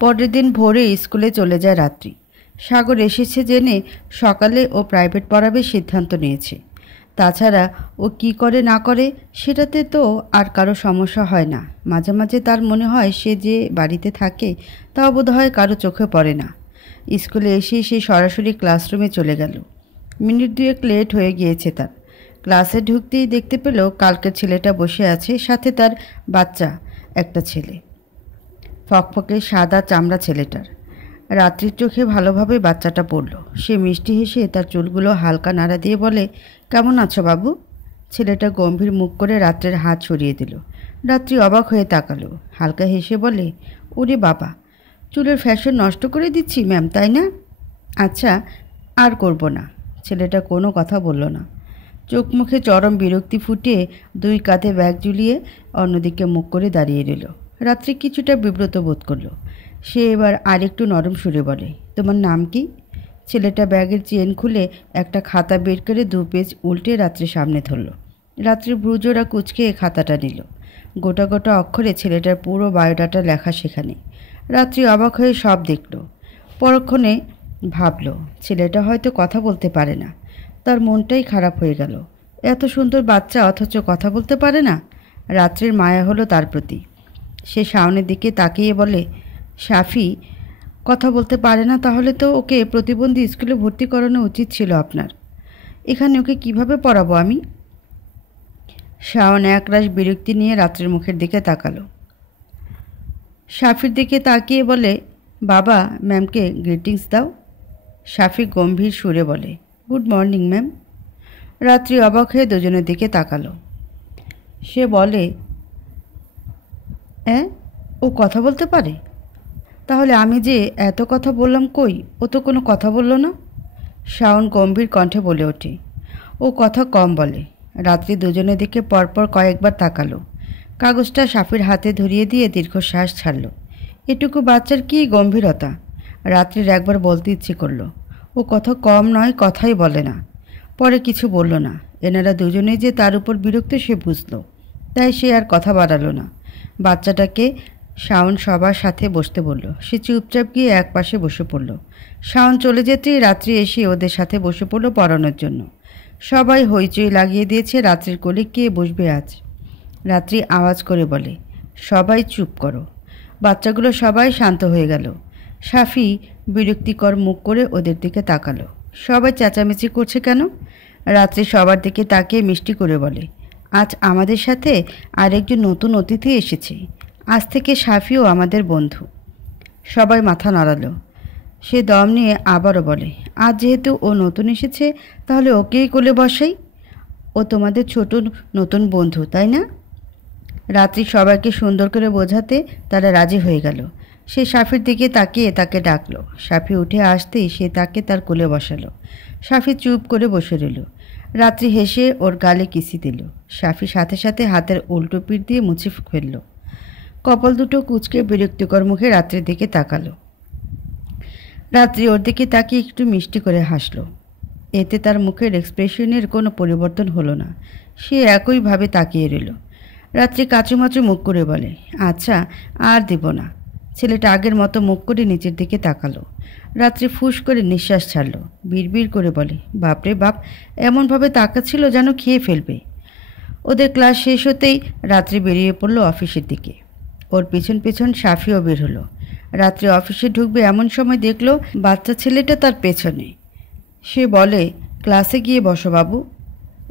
পরের দিন ভোরে স্কুলে চলে যায় রাত্রি। সাগর এসেছে জেনে সকালে ও প্রাইভেট পড়াবে সিদ্ধান্ত নিয়েছে। তাছাড়া ও কি করে না করে সেটাতে তো আর কারো সমস্যা হয় না। মাঝে মাঝে তার মনে হয় সে যে বাড়িতে থাকে তাও বোধহয় কারো চোখে পড়ে না। স্কুলে এসেই সে সরাসরি ক্লাসরুমে চলে গেল। মিনিট দুয়েক লেট হয়ে গিয়েছে তার। ক্লাসে ঢুকতেই দেখতে পেল কালকের ছেলেটা বসে আছে, সাথে তার বাচ্চা একটা ছেলে। ফকফকে সাদা চামড়া ছেলেটার। রাত্রির চোখে ভালোভাবে বাচ্চাটা পড়ল। সে মিষ্টি হেসে তার চুলগুলো হালকা নাড়া দিয়ে বলে, কেমন আছো বাবু? ছেলেটা গম্ভীর মুখ করে রাত্রের হাত সরিয়ে দিল। রাত্রি অবাক হয়ে তাকালো, হালকা হেসে বলে, ওরে বাবা, চুলের ফ্যাশন নষ্ট করে দিচ্ছি ম্যাম, তাই না? আচ্ছা, আর করব না। ছেলেটা কোনো কথা বলল না। চোখ মুখে চরম বিরক্তি ফুটিয়ে দুই কাঁধে ব্যাগ ঝুলিয়ে অন্যদিকে মুখ করে দাঁড়িয়ে রইল। রাত্রি কিছুটা বিব্রত বোধ করলো। সে এবার আরেকটু নরম সুরে বলে, তোমার নাম কি? ছেলেটা ব্যাগের চেন খুলে একটা খাতা বের করে 2 পেজ উল্টে রাত্রির সামনে ধরল। রাত্রি ব্রুজোড়া কুচকে খাতাটা নিল। গোটা গোটা অক্ষরে ছেলেটার পুরো বায়োডাটা লেখা সেখানে। রাত্রি অবাক হয়ে সব দেখল। পরক্ষণে ভাবল, ছেলেটা হয়তো কথা বলতে পারে না। তার মনটাই খারাপ হয়ে গেল। এত সুন্দর বাচ্চা অথচ কথা বলতে পারে না। রাত্রির মায়া হলো তার প্রতি। সে শাওনের দিকে তাকিয়ে বলে, সাফি কথা বলতে পারে না, তাহলে তো ওকে প্রতিবন্ধী স্কুলে ভর্তি করানো উচিত ছিল আপনার। এখানে ওকে কিভাবে পড়াবো আমি? শাওন একরাশ বিরক্তি নিয়ে রাত্রির মুখের দিকে তাকালো। সাফির দিকে তাকিয়ে বলে, বাবা, ম্যামকে গ্রিটিংস দাও। সাফি গম্ভীর সুরে বলে, গুড মর্নিং ম্যাম। রাত্রি অবাক হয়ে দুজনের দিকে তাকালো। সে বলে, ও কথা বলতে পারে? তাহলে আমি যে এত কথা বললাম কই? ও তো কোনো কথা বলল না। শাওন গম্ভীর কণ্ঠে বলে ওঠে, ও কথা কম বলে। রাত্রি দুজনের দিকে পরপর কয়েকবার তাকালো। কাগজটা সাফির হাতে ধরিয়ে দিয়ে দীর্ঘশ্বাস ছাড়ল। এটুকু বাচ্চার কী গম্ভীরতা! রাত্রির একবার বলতে ইচ্ছে করল, ও কথা কম নয়, কথাই বলে না। পরে কিছু বলল না। এনারা দুজনেই যে তার উপর বিরক্ত সে বুঝল। তাই সে আর কথা বাড়ালো না। বাচ্চাটাকে শাওন সবার সাথে বসতে বলল। সে চুপচাপ গিয়ে এক পাশে বসে পড়ল। শাওন চলে যেতেই রাত্রি এসে ওদের সাথে বসে পড়ল পড়ানোর জন্য। সবাই হইচই লাগিয়ে দিয়েছে রাত্রির কোলে কে বসবে আজ। রাত্রি আওয়াজ করে বলে, সবাই চুপ করো। বাচ্চাগুলো সবাই শান্ত হয়ে গেল। সাফি বিরক্তিকর মুখ করে ওদের দিকে তাকালো। সবাই চেঁচামেচি করছে কেন? রাত্রি সবার দিকে তাকিয়ে মিষ্টি করে বলে, আজ আমাদের সাথে আরেকজন নতুন অতিথি এসেছে। আজ থেকে সাফিও আমাদের বন্ধু। সবাই মাথা নাড়ালো। সে দম নিয়ে আবারও বলে, আজ যেহেতু ও নতুন এসেছে, তাহলে ওকেই কোলে বসাই। ও তোমাদের ছোট নতুন বন্ধু, তাই না? রাত্রি সবাইকে সুন্দর করে বোঝাতে তারা রাজি হয়ে গেল। সে সাফির দিকে তাকিয়ে তাকে ডাকলো। সাফি উঠে আসতেই সে তাকে তার কোলে বসালো। সাফি চুপ করে বসে রইল। রাত্রি হেসে ওর গালে কিসি দিল। সাফি সাথে সাথে হাতের উল্টো পিঠ দিয়ে মুছে ফেলল। কপাল দুটো কুঁচকে বিরক্তিকর মুখে রাত্রির দিকে তাকালো। রাত্রি ওর দিকে তাকিয়ে একটু মিষ্টি করে হাসল। এতে তার মুখের এক্সপ্রেশনের কোনো পরিবর্তন হলো না। সে একইভাবে তাকিয়ে রইল। রাত্রি কাচুমাচু মুখ করে বলে, আচ্ছা, আর দেব না। ছেলেটা আগের মতো মুখ করে নিচের দিকে তাকালো। রাত্রি ফুস করে নিঃশ্বাস ছাড়ল। বিড়বিড় করে বলে, বাপরে বাপ, এমনভাবে তাকাচ্ছিল যেন খেয়ে ফেলবে। ওদের ক্লাস শেষ হতেই রাত্রি বেরিয়ে পড়ল অফিসের দিকে। ওর পেছন পেছন সাফিও বের হলো। রাত্রি অফিসে ঢুকবে এমন সময় দেখলো বাচ্চা ছেলেটা তার পেছনে। সে বলে, ক্লাসে গিয়ে বসো বাবু।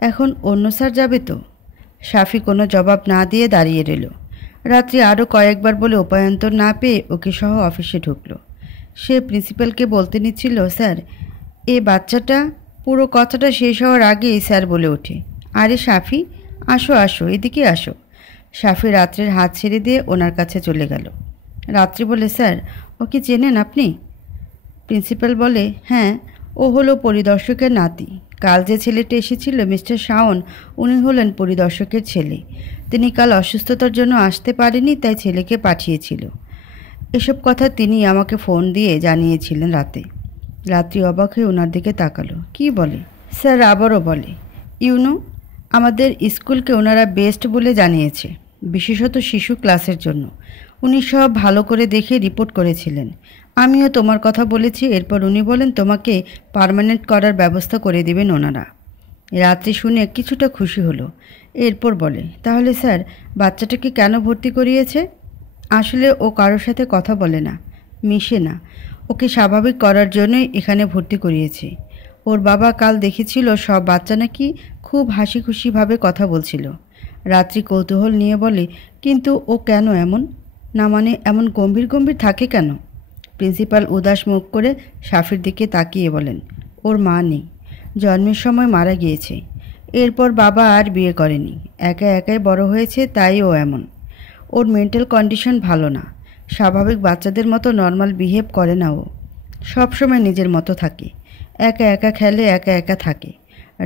এখন অন্য স্যার যাবে তো? সাফি কোনো জবাব না দিয়ে দাঁড়িয়ে রইল। রাত্রি আরও কয়েকবার বলে উপায়ন্তর না পেয়ে ওকে সহ অফিসে ঢুকলো। সে প্রিন্সিপালকে বলতে নিচ্ছিল, স্যার, এ বাচ্চাটা। পুরো কথাটা শেষ হওয়ার আগেই স্যার বলে ওঠে, আরে সাফি, আসো আসো, এদিকে আসো। সাফি রাত্রির হাত ছেড়ে দিয়ে ওনার কাছে চলে গেল। রাত্রি বলে, স্যার, ওকে চেনেন আপনি? প্রিন্সিপাল বলে, হ্যাঁ, ও হলো পরিদর্শকের নাতি। কাল যে ছেলেটা এসেছিল মিস্টার শাওন, উনি হলেন পরিদর্শকের ছেলে। তিনি কাল অসুস্থতার জন্য আসতে পারেনি, তাই ছেলেকে পাঠিয়েছিল। এসব কথা তিনি আমাকে ফোন দিয়ে জানিয়েছিলেন রাতে। রাত্রি অবাক হয়ে ওনার দিকে তাকালো। কি বলে? স্যার আবারও বলে, ইউনো, আমাদের স্কুলকে ওনারা বেস্ট বলে জানিয়েছে, বিশেষত শিশু ক্লাসের জন্য। উনি সব ভালো করে দেখে রিপোর্ট করেছিলেন। আমিও তোমার কথা বলেছি। এরপর উনি বলেন তোমাকে পার্মানেন্ট করার ব্যবস্থা করে দেবেন ওনারা। রাত্রি শুনে কিছুটা খুশি হলো। এরপর বলে, তাহলে স্যার বাচ্চাটাকে কেন ভর্তি করিয়েছে? আসলে ও কারোর সাথে কথা বলে না, মিশে না। ওকে স্বাভাবিক করার জন্যই এখানে ভর্তি করিয়েছে। ওর বাবা কাল দেখেছিল সব বাচ্চা নাকি খুব হাসি খুশিভাবে কথা বলছিল। রাত্রি কৌতূহল নিয়ে বলে, কিন্তু ও কেন এমন? না মানে এমন গম্ভীর গম্ভীর থাকে কেন? প্রিন্সিপাল উদাস মুখ করে সাফির দিকে তাকিয়ে বলেন, ওর মা নেই, জন্মের সময় মারা গিয়েছে। এরপর বাবা আর বিয়ে করেনি, একা একাই বড় হয়েছে, তাই ও এমন। ওর মেন্টাল কন্ডিশন ভালো না, স্বাভাবিক বাচ্চাদের মতো নর্মাল বিহেভ করে না ও। সবসময় নিজের মতো থাকে, একা একা খেলে, একা একা থাকে।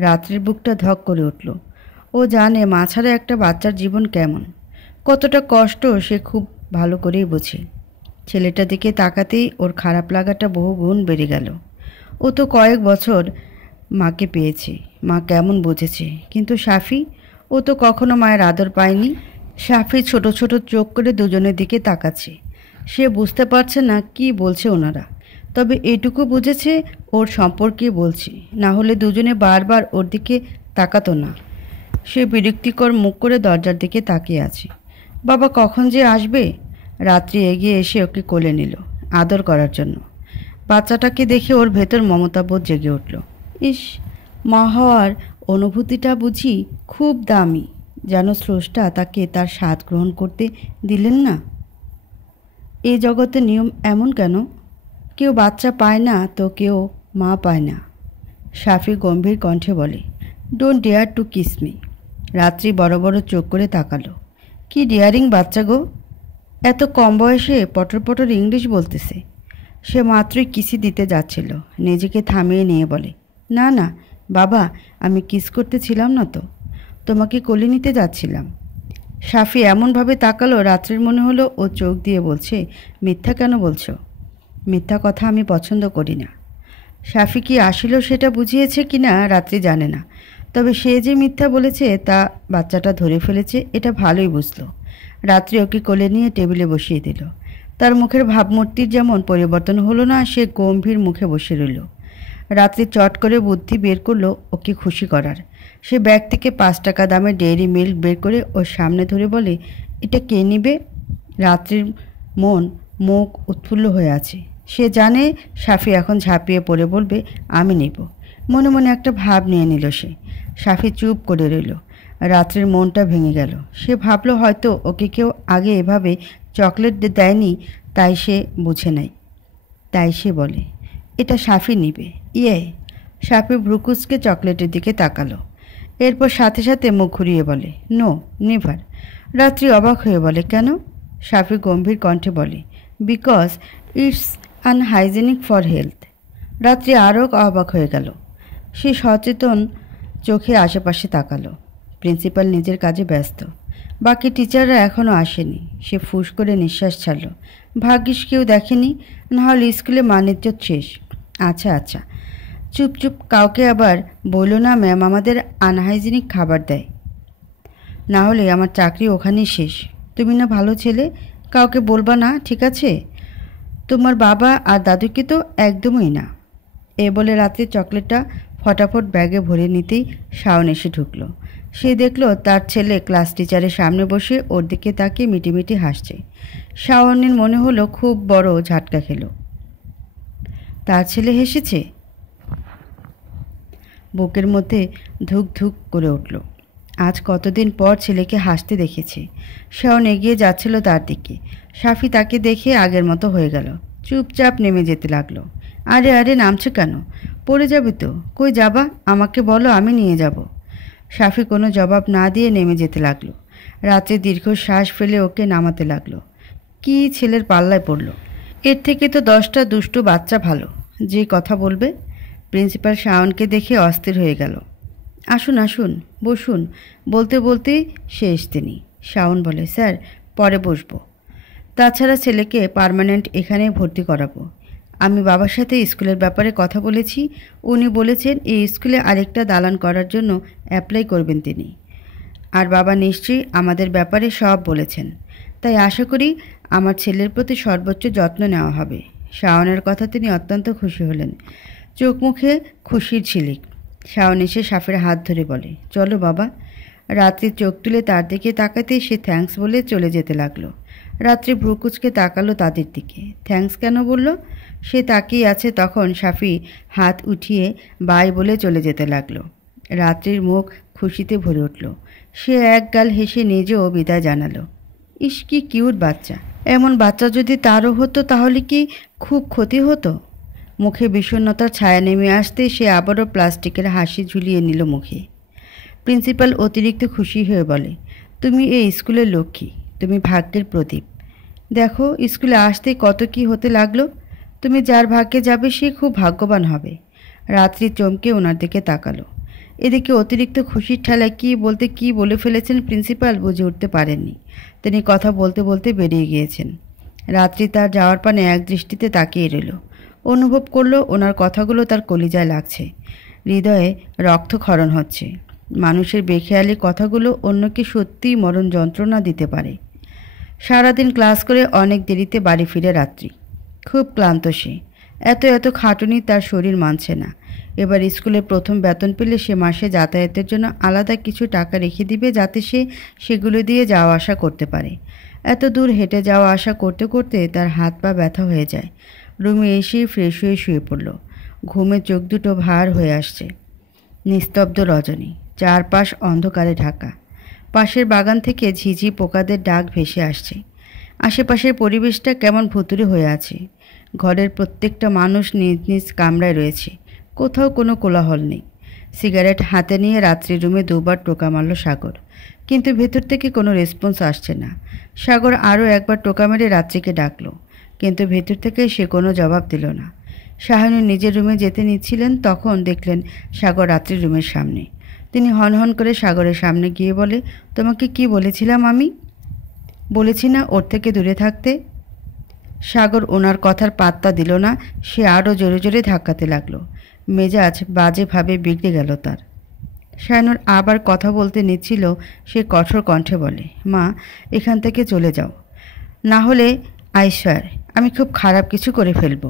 রাত্রির বুকটা ধক করে উঠল। ও জানে মা ছাড়া একটা বাচ্চার জীবন কেমন, কতটা কষ্ট সে খুব ভালো করেই বোঝে। ছেলেটার দিকে তাকাতেই ওর খারাপ লাগাটা বহু গুণ বেড়ে গেল। ও তো কয়েক বছর মাকে পেয়েছে, মা কেমন বুঝেছে, কিন্তু সাফি, ও তো কখনো মায়ের আদর পায়নি। সাফি ছোট ছোট চোখ করে দুজনের দিকে তাকাচ্ছে। সে বুঝতে পারছে না কি বলছে ওনারা, তবে এটুকু বুঝেছে ওর সম্পর্কে বলছে, না হলে দুজনে বারবার ওর দিকে তাকাতো না। সে বিরক্তিকর মুখ করে দরজার দিকে তাকিয়ে আছে। বাবা কখন যে আসবে? রাত্রি এগিয়ে এসে ওকে কোলে নিল আদর করার জন্য। বাচ্চাটাকে দেখে ওর ভেতর মমতাবোধ জেগে উঠল। ইস, মা হওয়ার অনুভূতিটা বুঝি খুব দামি, যেন স্রষ্টা তাকে তার স্বাদ গ্রহণ করতে দিলেন না। এই জগতের নিয়ম এমন কেন? কেউ বাচ্চা পায় না তো কেউ মা পায় না। সাফি গম্ভীর কণ্ঠে বলে, don't dare to kiss me. Ratri বড় বড় চোখ করে তাকালো। কি ডিয়ারিং বাচ্চা গো, এত কম বয়সে পটর পটর ইংলিশ বলতেছে। সে মাত্রই কিসি দিতে যাচ্ছিল, নিজেকে থামিয়ে নিয়ে বলে, না না বাবা, আমি কিস করতেছিলাম না তো, তোমাকে কোলে নিতে যাচ্ছিলাম। সাফি এমনভাবে তাকালো, রাত্রির মনে হলো ও চোখ দিয়ে বলছে, মিথ্যা কেন বলছো? মিথ্যা কথা আমি পছন্দ করি না। সাফি কি আসিল সেটা বুঝিয়েছে কি না রাত্রি জানে না, তবে সে যে মিথ্যা বলেছে তা বাচ্চাটা ধরে ফেলেছে এটা ভালোই বুঝলো। রাত্রি ওকে কোলে নিয়ে টেবিলে বসিয়ে দিল। তার মুখের ভাবমূর্তির যেমন পরিবর্তন হলো না, সে গম্ভীর মুখে বসে রইল। রাত্রি চট করে বুদ্ধি বের করলো ওকে খুশি করার। সে ব্যাগ থেকে 5 টাকা দামের ডেইরি মিল্ক বের করে ওর সামনে ধরে বলে, এটা কে নিবে? রাত্রির মুখ উৎফুল্ল হয়ে আছে। সে জানে সাফি এখন ঝাঁপিয়ে পড়ে বলবে, আমি নেব। মনে মনে একটা ভাব নিয়ে নিল সে। সাফি চুপ করে রইল। রাত্রির মনটা ভেঙে গেল। সে ভাবলো হয়তো ওকে কেউ আগে এভাবে চকলেট দেয়নি, তাই সে বুঝে নাই। তাই সে বলে, এটা সাফি নিবে। ইয়ে। সাফি ভ্রুকুচকে চকলেটের দিকে তাকালো। এরপর সাথে সাথে মুখ ঘুরিয়ে বলে, নো নেভার। রাত্রি অবাক হয়ে বলে, কেন? সাফি গম্ভীর কণ্ঠে বলে, because it's unhygienic for health. রাত্রি আরও অবাক হয়ে গেল। সে সচেতন চোখে আশেপাশে তাকালো। প্রিন্সিপাল নিজের কাজে ব্যস্ত, বাকি টিচাররা এখনও আসেনি। সে ফুস করে নিঃশ্বাস ছাড়ল। ভাগ্যিস কেউ দেখেনি, নাহলে স্কুলে মানিজ্যত শেষ। আচ্ছা আচ্ছা, চুপ চুপ, কাউকে আবার বললো না ম্যাম আমাদের আনহাইজেনিক খাবার দেয়, না হলে আমার চাকরি ওখানেই শেষ। তুমি না ভালো ছেলে, কাউকে বলবা না, ঠিক আছে? তোমার বাবা আর দাদুকে তো একদমই না। এ বলে রাত্রে চকলেটটা ফটাফট ব্যাগে ভরে নিতেই শাওন এসে ঢুকলো। সে দেখল তার ছেলে ক্লাস টিচারের সামনে বসে ওর দিকে তাকিয়ে মিটিমিটি হাসছে। শাওনের মনে হলো খুব বড় ঝাটকা খেল। তার ছেলে হেসেছে। বুকের মধ্যে ধুক ধুক করে উঠল। আজ কতদিন পর ছেলেকে হাসতে দেখেছে। শাওন এগিয়ে যাচ্ছিল তার দিকে। সাফি তাকে দেখে আগের মতো হয়ে গেল, চুপচাপ নেমে যেতে লাগলো। আরে আরে, নামছো কেন? পড়ে যাবে তো। কই যাবা? আমাকে বলো, আমি নিয়ে যাব। সাফি কোনো জবাব না দিয়ে নেমে যেতে লাগলো। রাত্রে দীর্ঘশ্বাস ফেলে ওকে নামাতে লাগলো। কি ছেলের পাল্লায় পড়ল! এর থেকে তো 10টা দুষ্টু বাচ্চা ভালো, যে কথা বলবে। প্রিন্সিপাল শাওনকে দেখে অস্থির হয়ে গেল। আসুন আসুন, বসুন। বলতে বলতেই শেষ তিনি। শাওন বলে, স্যার পরে বসবো। তাছাড়া ছেলেকে পার্মানেন্ট এখানে ভর্তি করাবো। আমি বাবার সাথে স্কুলের ব্যাপারে কথা বলেছি। উনি বলেছেন এই স্কুলে আরেকটা দালান করার জন্য অ্যাপ্লাই করবেন তিনি। আর বাবা নিশ্চয়ই আমাদের ব্যাপারে সব বলেছেন, তাই আশা করি আমার ছেলের প্রতি সর্বোচ্চ যত্ন নেওয়া হবে। শাওনের কথা তিনি অত্যন্ত খুশি হলেন। চোখ মুখে খুশির ঝিলিক। শাওন এসে সাফের হাত ধরে বলে, চলো বাবা। রাত্রি চোখ তুলে তার দিকে তাকাতেই সে থ্যাঙ্কস বলে চলে যেতে লাগলো। রাত্রি ভ্রুকুচকে তাকালো তাদের দিকে। থ্যাঙ্কস কেন বলল? সে তাকিয়ে আছে তখন সাফি হাত উঠিয়ে বাই বলে চলে যেতে লাগলো। রাত্রির মুখ খুশিতে ভরে উঠল। সে এক গাল হেসে নিজেও বিদায় জানালো। ইস, কি কিউট বাচ্চা! এমন বাচ্চা যদি তারও হতো তাহলে কি খুব ক্ষতি হতো? মুখে বিষণ্ণতার ছায়া নেমে আসতে সে আবারও প্লাস্টিকের হাসি ঝুলিয়ে নিল মুখে। প্রিন্সিপাল অতিরিক্ত খুশি হয়ে বলে, তুমি এই স্কুলের লক্ষ্মী, তুমি ভাগ্যের প্রদীপ। দেখো, স্কুলে আসতেই কত কি হতে লাগলো। তুমি যার ভাগ্যে যাবে সে খুব ভাগ্যবান হবে। রাত্রি চমকে ওনার দিকে তাকালো। এদিকে অতিরিক্ত খুশির ঠেলায় কী বলে ফেলেছেন প্রিন্সিপাল বুঝে উঠতে পারেননি। তিনি কথা বলতে বলতে বেরিয়ে গিয়েছেন। রাত্রি তার যাওয়ার পানে এক দৃষ্টিতে তাকিয়ে রইল। অনুভব করলো ওনার কথাগুলো তার কলিজায় লাগছে, হৃদয়ে রক্তক্ষরণ হচ্ছে। মানুষের বেখেয়ালি কথাগুলো অন্যকে সত্যিই মরণ যন্ত্রণা দিতে পারে। সারাদিন ক্লাস করে অনেক দেরিতে বাড়ি ফিরে রাত্রি। খুব ক্লান্ত সে। এত খাটুনি তার শরীর মানছে না। এবার স্কুলে প্রথম বেতন পেলে সে মাসে যাতায়াতের জন্য আলাদা কিছু টাকা রেখে দিবে, যাতে সে সেগুলো দিয়ে যাওয়া আসা করতে পারে। এত দূর হেঁটে যাওয়া আসা করতে করতে তার হাত পা ব্যথা হয়ে যায়। রুমে এসেই ফ্রেশ হয়ে শুয়ে পড়ল। ঘুমে চোখ দুটো ভার হয়ে আসছে। নিস্তব্ধ রজনী, চারপাশ অন্ধকারে ঢাকা। পাশের বাগান থেকে ঝিঝি পোকাদের ডাক ভেসে আসছে। আশেপাশের পরিবেশটা কেমন ভুতুড়ে হয়ে আছে। ঘরের প্রত্যেকটা মানুষ নিজ নিজ কামরায় রয়েছে। কোথাও কোনো কোলাহল নেই। সিগারেট হাতে নিয়ে রাত্রি রুমে দুবার টোকা মারল সাগর, কিন্তু ভেতর থেকে কোনো রেসপন্স আসছে না। সাগর আরও একবার টোকা মেরে রাত্রিকে ডাকলো, কিন্তু ভেতর থেকে সে কোনো জবাব দিল না। শাহানুর নিজের রুমে যেতে নিচ্ছিলেন, তখন দেখলেন সাগর রাত্রির রুমের সামনে। তিনি হনহন করে সাগরের সামনে গিয়ে বলে, তোমাকে কি বলেছিলাম আমি? বলেছি না ওর থেকে দূরে থাকতে? সাগর ওনার কথার পাত্তা দিল না। সে আরও জোরে জোরে ধাক্কাতে লাগলো। মেজাজ বাজেভাবে বিগড়ে গেল তার। শাহানুর আবার কথা বলতে নিচ্ছিল। সে কঠোর কণ্ঠে বলে, মা, এখান থেকে চলে যাও, না হলে আইসার আমি খুব খারাপ কিছু করে ফেলবো।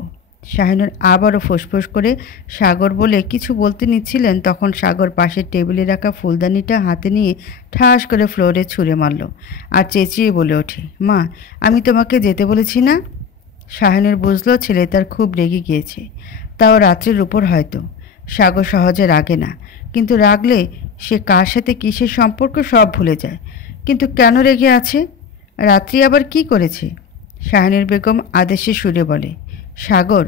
শাহিনুর আবারও ফোঁসফোঁস করে সাগর বলে কিছু বলতে নিচ্ছিলেন, তখন সাগর পাশের টেবিলে রাখা ফুলদানিটা হাতে নিয়ে ঠাস করে ফ্লোরে ছুঁড়ে মারল আর চেঁচিয়ে বলে ওঠে, মা, আমি তোমাকে যেতে বলেছি না? শাহিনুর বুঝলো ছেলে তার খুব রেগে গিয়েছে, তাও রাত্রির উপর হয়তো। সাগর সহজে রাগে না, কিন্তু রাগলে সে কার সাথে কিসের সম্পর্ক সব ভুলে যায়। কিন্তু কেন রেগে আছে? রাত্রি আবার কি করেছে? শাহিনুর বেগম আদেশে সুরে বলে, সাগর,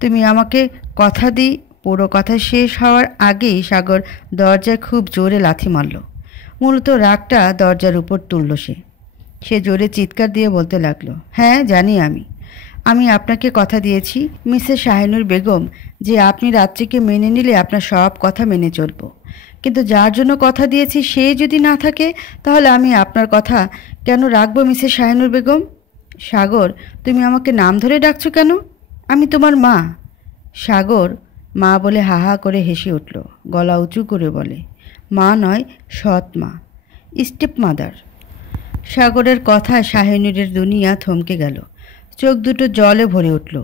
তুমি আমাকে কথা দিই। পুরো কথা শেষ হওয়ার আগেই সাগর দরজায় খুব জোরে লাথি মারল। মূলত রাগটা দরজার উপর তুলল সে জোরে চিৎকার দিয়ে বলতে লাগলো, হ্যাঁ জানি, আমি আপনাকে কথা দিয়েছি মিসেস শাহিনুর বেগম যে আপনি রাত্রিকে মেনে নিলে আপনার সব কথা মেনে চলব। কিন্তু যার জন্য কথা দিয়েছি সে যদি না থাকে, তাহলে আমি আপনার কথা কেন রাখবো মিসেস শাহিনুর বেগম? সাগর, তুমি আমাকে নাম ধরে ডাকছো কেন? আমি তোমার মা। সাগর মা বলে হা হা করে হেসে উঠল। গলা উঁচু করে বলে, মা নয়, সৎ মা, স্টেপ মাদার। সাগরের কথায় শাহিনুরের দুনিয়া থমকে গেল। চোখ দুটো জলে ভরে উঠল।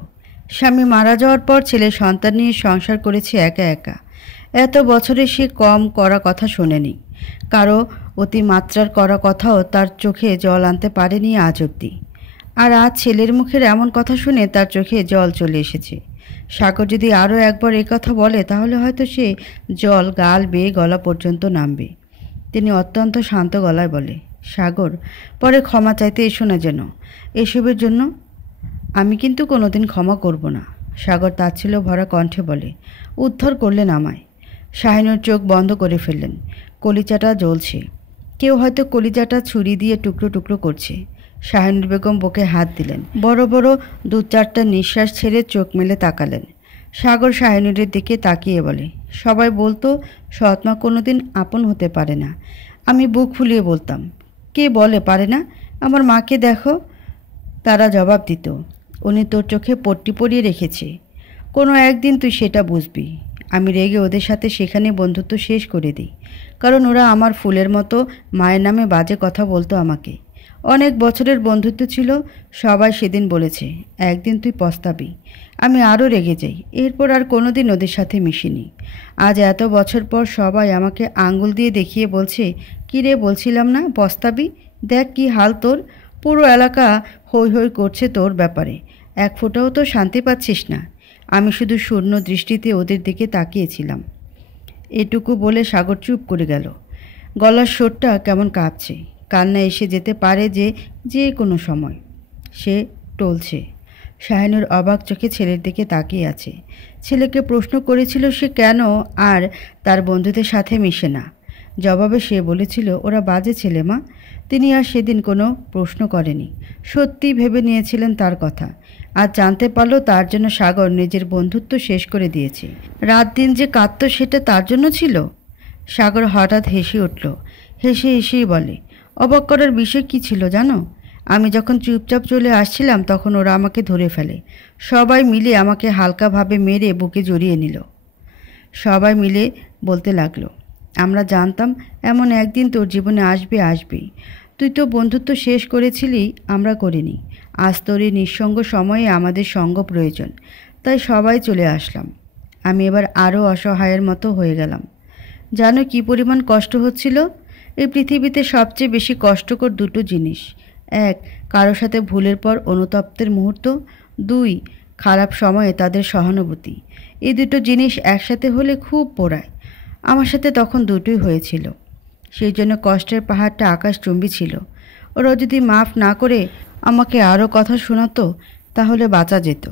স্বামী মারা যাওয়ার পর ছেলে সন্তান নিয়ে সংসার করেছে একা একা। এত বছরে সে কম করা কথা শোনেনি। কারো অতিমাত্রার করা কথাও তার চোখে জল আনতে পারেনি আজ অবধি। আর আজ ছেলের মুখের এমন কথা শুনে তার চোখে জল চলে এসেছে। সাগর যদি আরও একবার এ কথা বলে, তাহলে হয়তো সে জল গাল বেয়ে গলা পর্যন্ত নামবে। তিনি অত্যন্ত শান্ত গলায় বলে, সাগর, পরে ক্ষমা চাইতে এসো না যেন। এসবের জন্য আমি কিন্তু কোনোদিন ক্ষমা করব না। সাগর তাচ্ছিল্য ভরা কণ্ঠে বলে, উদ্ধার করলেন আমায়। শাহিনুর চোখ বন্ধ করে ফেললেন। কলিজাটা জ্বলছে। কেউ হয়তো কলিজাটা ছুরি দিয়ে টুকরো টুকরো করছে। শাহিনুর বেগম বুকে হাত দিলেন। বড় বড় দু চারটা নিঃশ্বাস ছেড়ে চোখ মেলে তাকালেন। সাগর শাহিনুরের দিকে তাকিয়ে বলে, সবাই বলতো সৎমা কোনোদিন আপন হতে পারে না। আমি বুক ফুলিয়ে বলতাম, কে বলে পারে না? আমার মাকে দেখো। তারা জবাব দিত, উনি তোর চোখে পট্টি পরিয়ে রেখেছে। কোনো একদিন তুই সেটা বুঝবি। আমি রেগে ওদের সাথে সেখানে বন্ধুত্ব শেষ করে দিই, কারণ ওরা আমার ফুলের মতো মায়ের নামে বাজে কথা বলতো আমাকে। অনেক বছরের বন্ধুত্ব ছিল। সবাই সেদিন বলেছে একদিন তুই পস্তাবি। আমি আরও রেগে যাই। এরপর আর কোনোদিন ওদের সাথে মিশিনি। আজ এত বছর পর সবাই আমাকে আঙ্গুল দিয়ে দেখিয়ে বলছে, কী রে বলছিলাম না পস্তাবি? দেখ কি হাল তোর। পুরো এলাকা হৈ হৈ করছে তোর ব্যাপারে। এক ফোঁটাও তো শান্তি পাচ্ছিস না। আমি শুধু শূন্য দৃষ্টিতে ওদের দিকে তাকিয়েছিলাম। এটুকু বলে সাগর চুপ করে গেল। গলার স্বরটা কেমন কাঁপছে। কান্না এসে যেতে পারে যে কোনো সময়। সে টলছে। শাহিনুর অবাক চোখে ছেলের দিকে তাকিয়ে আছে। ছেলেকে প্রশ্ন করেছিল সে কেন আর তার বন্ধুদের সাথে মিশে না। জবাবে সে বলেছিল ওরা বাজে ছেলে মা। তিনি আর সেদিন কোনো প্রশ্ন করেনি। সত্যি ভেবে নিয়েছিলেন তার কথা। আজ জানতে পারল তার জন্য সাগর নিজের বন্ধুত্ব শেষ করে দিয়েছে। রাত দিন যে কাঁদত সেটা তার জন্য ছিল। সাগর হঠাৎ হেসে উঠল। হেসে হেসেই বলে, অবাক করার বিষয় কী ছিল জানো? আমি যখন চুপচাপ চলে আসছিলাম তখন ওরা আমাকে ধরে ফেলে। সবাই মিলে আমাকে হালকাভাবে মেরে বুকে জড়িয়ে নিল। সবাই মিলে বলতে লাগলো, আমরা জানতাম এমন একদিন তোর জীবনে আসবেই। তুই তো বন্ধুত্ব শেষ করেছিলি, আমরা করিনি। আজ তোর এই নিঃসঙ্গ সময়ে আমাদের সঙ্গ প্রয়োজন, তাই সবাই চলে আসলাম। আমি এবার আরও অসহায়ের মতো হয়ে গেলাম। জানো কী পরিমাণ কষ্ট হচ্ছিল? এই পৃথিবীতে সবচেয়ে বেশি কষ্টকর দুটো জিনিস। এক, কারো সাথে ভুলের পর অনুতপ্তের মুহূর্ত। দুই, খারাপ সময়ে তাদের সহানুভূতি। এই দুটো জিনিস একসাথে হলে খুব পোড়ায়। আমার সাথে তখন দুটোই হয়েছিল। সেই জন্য কষ্টের পাহাড়টা আকাশচুম্বী ছিল। ওরা যদি মাফ না করে আমাকে আরও কথা শোনাতো তাহলে বাঁচা যেত।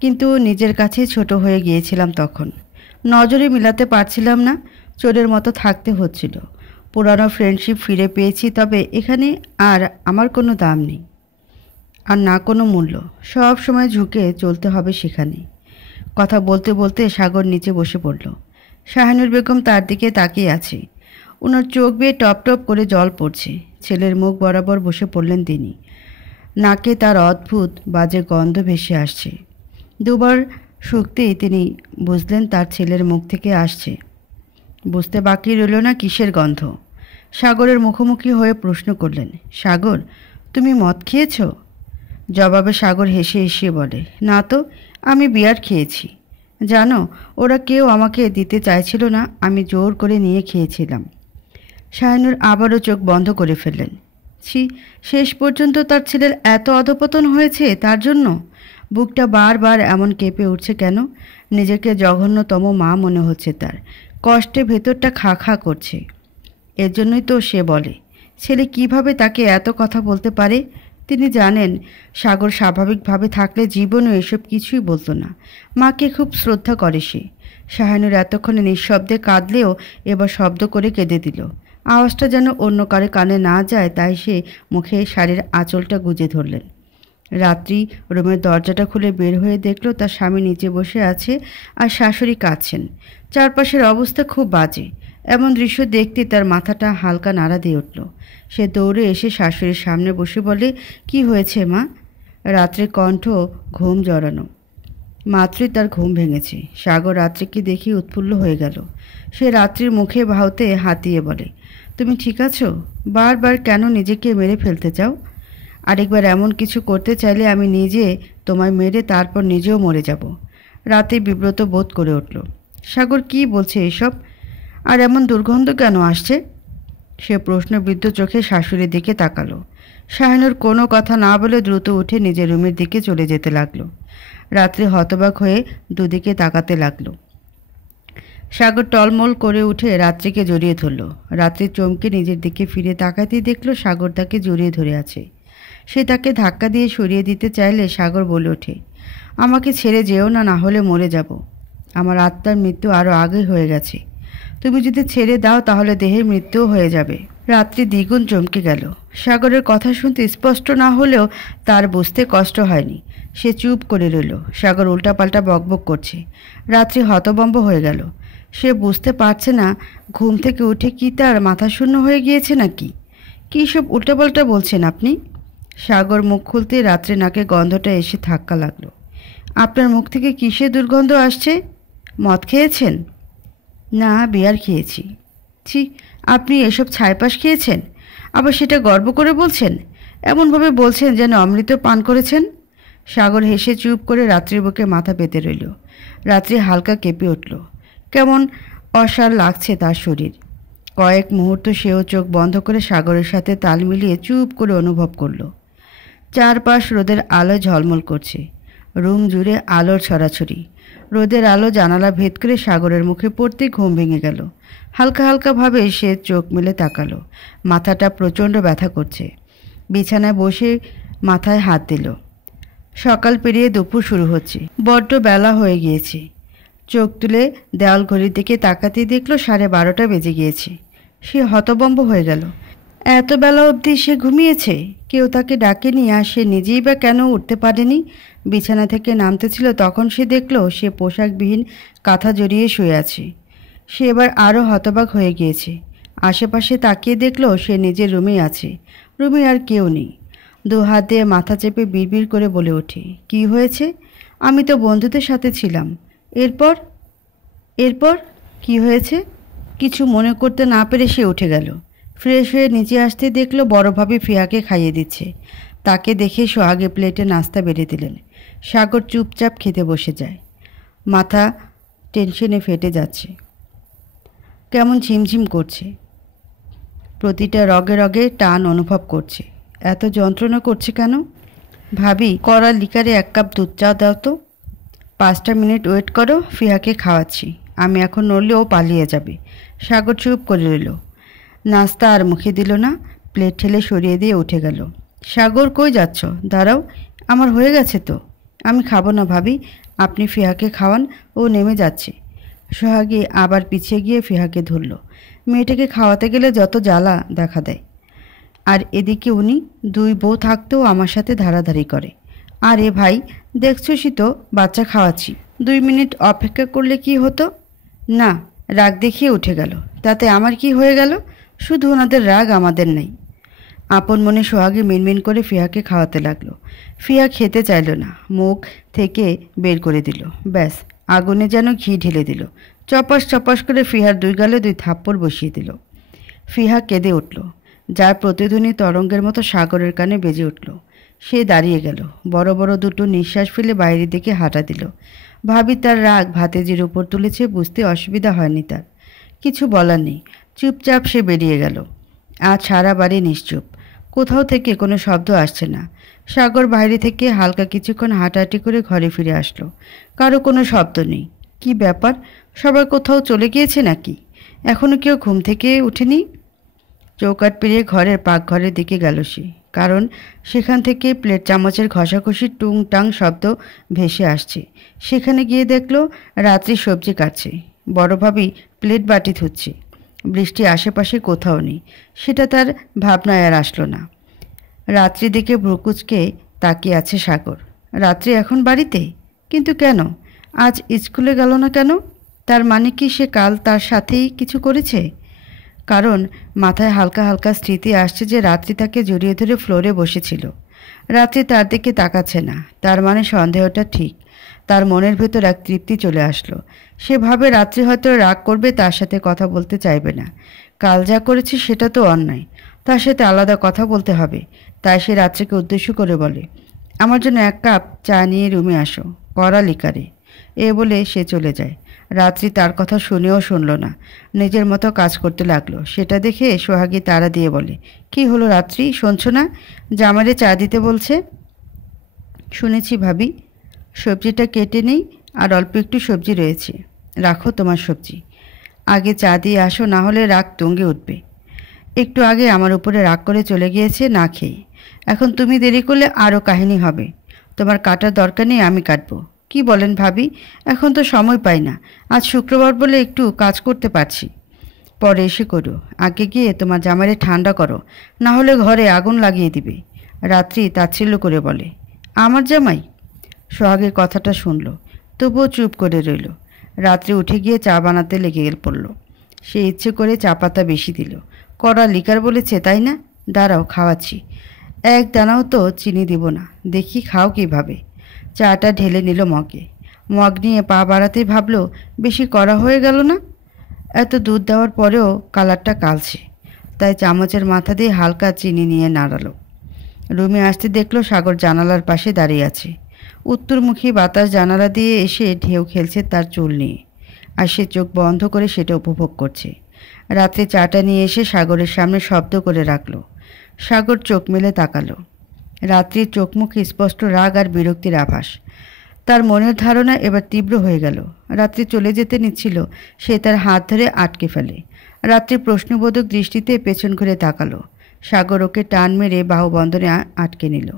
কিন্তু নিজের কাছেই ছোট হয়ে গিয়েছিলাম তখন। নজরে মিলাতে পারছিলাম না, চোরের মতো থাকতে হচ্ছিল। পুরানো ফ্রেন্ডশিপ ফিরে পেয়েছি, তবে এখানে আর আমার কোনো দাম নেই, আর না কোনো মূল্য। সব সময় ঝুঁকে চলতে হবে সেখানে। কথা বলতে বলতে সাগর নিচে বসে পড়ল। শাহিনুর বেগম তার দিকে তাকিয়ে আছে। ওনার চোখ বেয়ে টপ টপ করে জল পড়ছে। ছেলের মুখ বরাবর বসে পড়লেন তিনি। নাকে তার অদ্ভুত বাজে গন্ধ ভেসে আসছে। দুবার শুকতেই তিনি বুঝলেন তার ছেলের মুখ থেকে আসছে। বুঝতে বাকি রইল না কিসের গন্ধ। সাগরের মুখোমুখি হয়ে প্রশ্ন করলেন, সাগর, তুমি মদ খেয়েছ? জবাবে সাগর হেসে হেসে বলে, না তো, আমি বিয়ার খেয়েছি। জানো, ওরা কেউ আমাকে দিতে চাইছিল না, আমি জোর করে নিয়ে খেয়েছিলাম। শাহিনুর আবারও চোখ বন্ধ করে ফেললেন। ছি, শেষ পর্যন্ত তার ছেলের এত অধপতন হয়েছে তার জন্য? বুকটা বারবার এমন কেঁপে উঠছে কেন? নিজেকে জঘন্যতম মা মনে হচ্ছে তার। কষ্টে ভেতরটা খা খা করছে। এর জন্যই তো সে বলে। ছেলে কিভাবে তাকে এত কথা বলতে পারে? তিনি জানেন সাগর স্বাভাবিকভাবে থাকলে জীবনও এসব কিছুই বলতো না। মাকে খুব শ্রদ্ধা করে সে। শাহিনুর এতক্ষণে নিঃশব্দে কাঁদলেও এবার শব্দ করে কেঁদে দিল। আওয়াজটা যেন অন্য কারো কানে না যায়, তাই সে মুখে শাড়ির আঁচলটা গুজে ধরলেন। রাত্রি রুমের দরজাটা খুলে বের হয়ে দেখল তার স্বামী নিচে বসে আছে আর শাশুড়ি কাঁদছেন। চারপাশের অবস্থা খুব বাজে। এমন দৃশ্য দেখতে তার মাথাটা হালকা নাড়া দিয়ে উঠল। সে দৌড়ে এসে শাশুড়ির সামনে বসে বলে, কি হয়েছে মা? রাত্রির কণ্ঠ ঘুম জড়ানো। মাত্রই তার ঘুম ভেঙেছে। সাগর রাত্রিকে দেখে উৎফুল্ল হয়ে গেল। সে রাত্রির মুখে ভাউতে হাতিয়ে বলে, তুমি ঠিক আছো? বারবার কেন নিজেকে মেরে ফেলতে চাও? আরেকবার এমন কিছু করতে চাইলে আমি নিজে তোমায় মেরে তারপর নিজেও মরে যাব। রাতে বিব্রত বোধ করে উঠল। সাগর কি বলছে এসব? আর এমন দুর্গন্ধ কেন আসছে? সে প্রশ্নবিদ্ধ চোখে শাশুড়ির দিকে তাকালো। শাহিনুর কোনো কথা না বলে দ্রুত উঠে নিজের রুমের দিকে চলে যেতে লাগলো। রাত্রি হতবাক হয়ে দুদিকে তাকাতে লাগলো। সাগর টলমল করে উঠে রাত্রিকে জড়িয়ে ধরল। রাত্রি চমকে নিজের দিকে ফিরে তাকাতেই দেখল সাগর তাকে জড়িয়ে ধরে আছে। সে তাকে ধাক্কা দিয়ে সরিয়ে দিতে চাইলে সাগর বলে ওঠে, আমাকে ছেড়ে যেও না, না হলে মরে যাব। আমার আত্মার মৃত্যু আরও আগে হয়ে গেছে। তুমি যদি ছেড়ে দাও তাহলে দেহের মৃত্যুও হয়ে যাবে। রাত্রি দ্বিগুণ চমকে গেল। সাগরের কথা শুনতে স্পষ্ট না হলেও তার বুঝতে কষ্ট হয়নি। সে চুপ করে রইল। সাগর উল্টাপাল্টা বকবক করছে। রাত্রি হতভম্ব হয়ে গেল। সে বুঝতে পারছে না ঘুম থেকে উঠে কি তার মাথা শূন্য হয়ে গিয়েছে নাকি? কী সব উল্টাপাল্টা বলছেন আপনি? সাগর মুখ খুলতে রাত্রে নাকে গন্ধটা এসে ধাক্কা লাগলো। আপনার মুখ থেকে কিসের দুর্গন্ধ আসছে? মদ খেয়েছেন? না, বিয়ার খেয়েছি। ছি, আপনি এসব ছাইপাশ খেয়েছেন? আবার সেটা গর্ব করে বলছেন? এমনভাবে বলছেন যেন অমৃত পান করেছেন। সাগর হেসে চুপ করে রাত্রির বুকে মাথা পেতে রইল। রাত্রি হালকা কেঁপে উঠল। কেমন অসাড় লাগছে তার শরীর। কয়েক মুহূর্ত সেও চোখ বন্ধ করে সাগরের সাথে তাল মিলিয়ে চুপ করে অনুভব করল। চারপাশ রোদের আলো ঝলমল করছে। রুম জুড়ে আলোর ছড়াছড়ি। রোদের আলো জানালা ভেদ করে সাগরের মুখে পড়তেই ঘুম ভেঙে গেল। হালকা হালকাভাবে সে চোখ মেলে তাকালো। মাথাটা প্রচণ্ড ব্যথা করছে। বিছানায় বসে মাথায় হাত দিল। সকাল পেরিয়ে দুপুর শুরু হচ্ছে। বড্ড বেলা হয়ে গিয়েছে। চোখ তুলে দেওয়াল ঘড়ির দিকে তাকাতেই দেখল 12:30 বেজে গিয়েছে। সে হতভম্ব হয়ে গেল। এত বেলা অবধি সে ঘুমিয়েছে। কেউ তাকে ডাকেনি, আর সে নিজেই বা কেন উঠতে পারেনি? বিছানা থেকে নামতে ছিল তখন সে দেখল সে পোশাকবিহীন কাঁথা জড়িয়ে শুয়ে আছে। সে এবার আরও হতবাক হয়ে গিয়েছে। আশেপাশে তাকিয়ে দেখল সে নিজের রুমেই আছে। রুমে আর কেউ নেই। দু হাত দিয়ে মাথা চেপে বিড়বিড় করে বলে ওঠে, কি হয়েছে? আমি তো বন্ধুদের সাথে ছিলাম। এরপর এরপর কি হয়েছে? কিছু মনে করতে না পেরে সে উঠে গেল। ফ্রেশ হয়ে নিচে আসতে দেখল বড় ভাবি ফিয়াকে খাইয়ে দিচ্ছে। তাকে দেখে সোহাগে প্লেটে নাস্তা বেড়ে দিলেন। সাগর চুপচাপ খেতে বসে যায়। মাথা টেনশনে ফেটে যাচ্ছে। কেমন ঝিমঝিম করছে। প্রতিটা রগে রগে টান অনুভব করছে। এত যন্ত্রণা করছে কেন? ভাবি, কড়া লিকারে 1 কাপ দুধ চা দাও তো। 5টা মিনিট ওয়েট করো, ফিয়াকে খাওয়াচ্ছি। আমি এখন নড়লে ও পালিয়ে যাবে। সাগর চুপ করে রইল। নাস্তা আর মুখে দিল না। প্লেট ঠেলে সরিয়ে দিয়ে উঠে গেল। সাগর, কই যাচ্ছ? দাঁড়াও, আমার হয়ে গেছে তো। আমি খাবো না ভাবি, আপনি ফিয়াকে খাওয়ান। ও নেমে যাচ্ছে। সোহাগী আবার পিছিয়ে গিয়ে ফিয়াকে ধরল। মেয়েটাকে খাওয়াতে গেলে যত জ্বালা দেখা দেয়। আর এদিকে উনি 2 বউ থাকতেও আমার সাথে ধারাধারি করে। আরে ভাই, দেখছসই তো বাচ্চা খাওয়াচ্ছি। 2 মিনিট অপেক্ষা করলে কি হতো? না, রাগ দেখিয়ে উঠে গেল। তাতে আমার কি হয়ে গেল? শুধু ওনাদের রাগ, আমাদের নাই। আপন মনে সোহাগী মিনমিন করে ফিয়াকে খাওয়াতে লাগলো। ফিয়া খেতে চাইল না, মুখ থেকে বের করে দিল। ব্যাস, আগুনে যেন ঘি ঢেলে দিল। চপাস চপাস করে ফিহার 2 গালে 2 থাপ্পড় বসিয়ে দিল। ফিহা কেঁদে উঠল। যার প্রতিধ্বনি তরঙ্গের মতো সাগরের কানে বেজে উঠল। সে দাঁড়িয়ে গেল। বড় বড় দুটো নিঃশ্বাস ফেলে বাইরের দিকে হাঁটা দিল। ভাবি তার রাগ ভাতেজির উপর তুলেছে, বুঝতে অসুবিধা হয়নি তার। কিছু বলার নেই। চুপচাপ সে বেরিয়ে গেল। আজ সারা বাড়ি নিশ্চুপ। কোথাও থেকে কোনো শব্দ আসছে না। সাগর বাইরে থেকে হালকা কিছুক্ষণ হাঁটাহাঁটি করে ঘরে ফিরে আসলো। কারো কোনো শব্দ নেই। কি ব্যাপার? সবাই কোথাও চলে গিয়েছে নাকি? এখনও কেউ ঘুম থেকে উঠেনি? চৌকাঠ পেরিয়ে ঘরের পাকঘরের দিকে গেল সে। কারণ সেখান থেকে প্লেট চামচের ঘষাঘষির টুংটাং শব্দ ভেসে আসছে। সেখানে গিয়ে দেখলো রাত্রি সবজি কাটছে। বড় ভাবি প্লেট বাটি ধুচ্ছে। বৃষ্টি আশেপাশে কোথাও নেই। সেটা তার ভাবনায় আর আসলো না। রাত্রি দিকে ভ্রুকুচকে তাকিয়ে আছে সাগর। রাত্রি এখন বাড়িতে? কিন্তু কেন? আজ স্কুলে গেল না কেন? তার মানে কি সে কাল তার সাথেই কিছু করেছে? কারণ মাথায় হালকা হালকা স্মৃতি আসছে যে রাত্রি তাকে জড়িয়ে ধরে ফ্লোরে বসেছিল। রাত্রি তার দিকে তাকাচ্ছে না। তার মানে সন্দেহটা ঠিক। তার মনের ভেতর এক তৃপ্তি চলে আসলো। সে ভাবে রাত্রি হয়তো রাগ করবে, তার সাথে কথা বলতে চাইবে না। কাল যা করেছে সেটা তো অন্যায়। তার সাথে আলাদা কথা বলতে হবে। তাই সে রাত্রিকে উদ্দেশ্য করে বলে, আমার জন্য 1 কাপ চা নিয়ে রুমে আসো, কড়া লিকারে। এ বলে সে চলে যায়। রাত্রি তার কথা শুনেও শুনল না। নিজের মতো কাজ করতে লাগলো। সেটা দেখে সোহাগী তাড়া দিয়ে বলে, কি হলো রাত্রি, শুনছো না? জামাইরে চা দিতে বলছে। শুনেছি ভাবি। সবজিটা কেটে নেই, আর অল্প একটু সবজি রয়েছে। রাখো তোমার সবজি। আগে চা দিয়ে আসো, না হলে রাগ তুঙ্গে উঠবে। একটু আগে আমার উপরে রাগ করে চলে গিয়েছে না খেয়ে। এখন তুমি দেরি করলে আরও কাহিনী হবে। তোমার কাটার দরকার নেই, আমি কাটবো। কি বলেন ভাবি? এখন তো সময় পাই না। আজ শুক্রবার বলে একটু কাজ করতে পারছি। পরে এসে করো। আগে গিয়ে তোমার জামাইরে ঠান্ডা করো, না হলে ঘরে আগুন লাগিয়ে দিবে। রাত্রি তাচ্ছিল্য করে বলে, আমার জামাই? সোহাগের কথাটা শুনল, তবুও চুপ করে রইল। রাত্রি উঠে গিয়ে চা বানাতে লেগে পড়ল। সে ইচ্ছে করে চা পাতা বেশি দিল। কড়া লিকার বলেছে তাই না? দাঁড়াও, খাওয়াচ্ছি। 1 দানাও তো চিনি দিব না। দেখি খাও কীভাবে। চাটা ঢেলে নিল মগে। মগ নিয়ে পা বাড়াতেই ভাবল, বেশি কড়া হয়ে গেল না? এত দুধ দেওয়ার পরেও কালারটা কালছে। তাই চামচের মাথা দিয়ে হালকা চিনি নিয়ে নাড়ালো। রুমে আসতে দেখলো সাগর জানালার পাশে দাঁড়িয়ে আছে। উত্তরমুখী বাতাস জানালা দিয়ে এসে ঢেউ খেলছে তার চুল নিয়ে, আর সে চোখ বন্ধ করে সেটা উপভোগ করছে। রাত্রে চাটা নিয়ে এসে সাগরের সামনে শব্দ করে রাখলো। সাগর চোখ মেলে তাকালো। রাত্রির চোখ মুখে স্পষ্ট রাগ আর বিরক্তির আভাস। তার মনের ধারণা এবার তীব্র হয়ে গেল। রাত্রি চলে যেতে নিচ্ছিল, সে তার হাত ধরে আটকে ফেলে। রাত্রি প্রশ্নবোধক দৃষ্টিতে পেছন ঘুরে তাকালো। সাগর ওকে টান মেরে বাহুবন্ধনে আটকে নিল।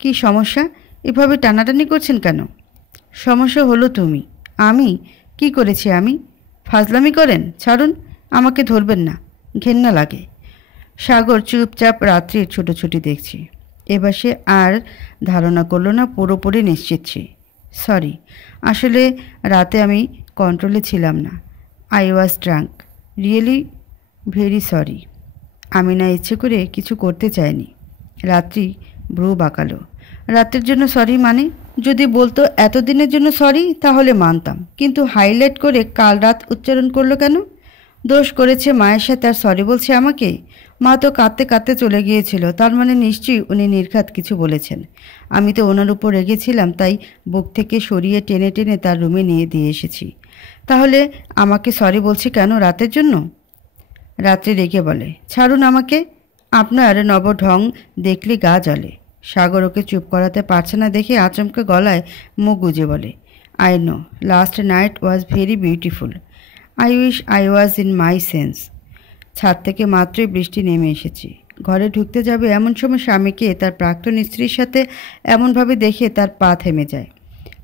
কি সমস্যা? এভাবে টানাটানি করছেন কেন? সমস্যা হলো তুমি। আমি কি করেছি? আমি ফাজলামি করেন? ছাড়ুন, আমাকে ধরবেন না, ঘেন্না লাগে। সাগর চুপচাপ রাত্রির ছুটোছুটি দেখছি। এবার সে আর ধারণা করলো না, পুরোপুরি নিশ্চিত সে। সরি, আসলে রাতে আমি কন্ট্রোলে ছিলাম না। I was drunk, really very sorry. আমি না ইচ্ছে করে কিছু করতে চাইনি। রাত্রি ভ্রু বাঁকালো। রাতের জন্য সরি মানে? যদি বলতো এতদিনের জন্য সরি তাহলে মানতাম, কিন্তু হাইলাইট করে কাল রাত উচ্চারণ করলো কেন? দোষ করেছে মায়ের সাথে আর সরি বলছে আমাকে? মা তো কাঁদতে কাঁদতে চলে গিয়েছিল, তার মানে নিশ্চয়ই উনি নির্ঘাত কিছু বলেছেন। আমি তো ওনার উপর রেগেছিলাম, তাই বুক থেকে সরিয়ে টেনে টেনে তার রুমে নিয়ে দিয়ে এসেছি। তাহলে আমাকে সরি বলছে কেন রাতের জন্য? রাত্রি রেগে বলে, ছাড়ুন আমাকে, আপনার নব ঢং দেখলে গা জ্বলে। সাগর ওকে চুপ করাতে পারছে না দেখে আচমকে গলায় মুখ গুজে বলে, I know last night was very beautiful. I wish I was in my sense. ছাদ থেকে মাত্রই বৃষ্টি নেমে এসেছে। ঘরে ঢুকতে যাবে এমন সময় স্বামীকে তার প্রাক্তন স্ত্রীর সাথে এমনভাবে দেখে তার পা থেমে যায়।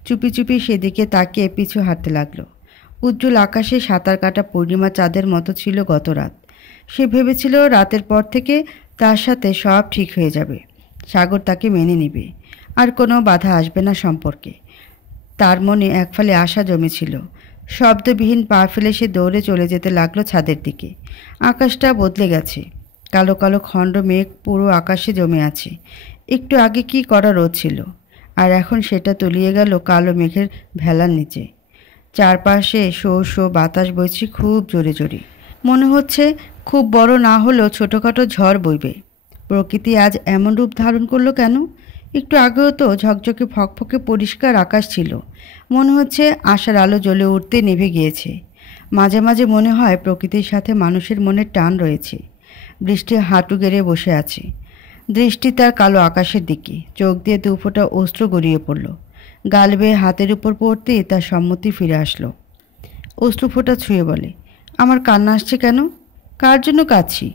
চুপি চুপি সেদিকে তাকিয়ে পিছু হাঁটতে লাগলো। উজ্জ্বল আকাশে সাঁতার কাটা পূর্ণিমা চাঁদের মতো ছিল গত রাত। সে ভেবেছিল রাতের পর থেকে তার সাথে সব ঠিক হয়ে যাবে। সাগর তাকে মেনে নেবে, আর কোনো বাধা আসবে না সম্পর্কে। তার মনে একফালে আশা জমেছিল। শব্দবিহীন পা ফেলে সে দৌড়ে চলে যেতে লাগলো ছাদের দিকে। আকাশটা বদলে গেছে। কালো কালো খণ্ড মেঘ পুরো আকাশে জমে আছে। একটু আগে কি করা রোদ ছিল, আর এখন সেটা তলিয়ে গেল কালো মেঘের ভেলার নিচে। চারপাশে শো শো বাতাস বইছে খুব জোরে জোরে। মনে হচ্ছে খুব বড় না হলেও ছোটোখাটো ঝড় বইবে। প্রকৃতি আজ এমন রূপ ধারণ করলো কেন? একটু আগেও তো ঝকঝকে ফকফকে পরিষ্কার আকাশ ছিল। মনে হচ্ছে আশার আলো জ্বলে উঠতে নিভে গিয়েছে। মাঝে মাঝে মনে হয় প্রকৃতির সাথে মানুষের মনের টান রয়েছে। বৃষ্টি হাঁটু গেড়ে বসে আছে। দৃষ্টি তার কালো আকাশের দিকে। চোখ দিয়ে দুফোঁটা অস্ত্র গড়িয়ে পড়ল। গাল বেয়ে হাতের উপর পড়তেই তার সম্মতি ফিরে আসলো। অশ্রুফোঁটা ছুঁয়ে বলে, আমার কান্না আসছে কেন? কার জন্য কাঁদছি?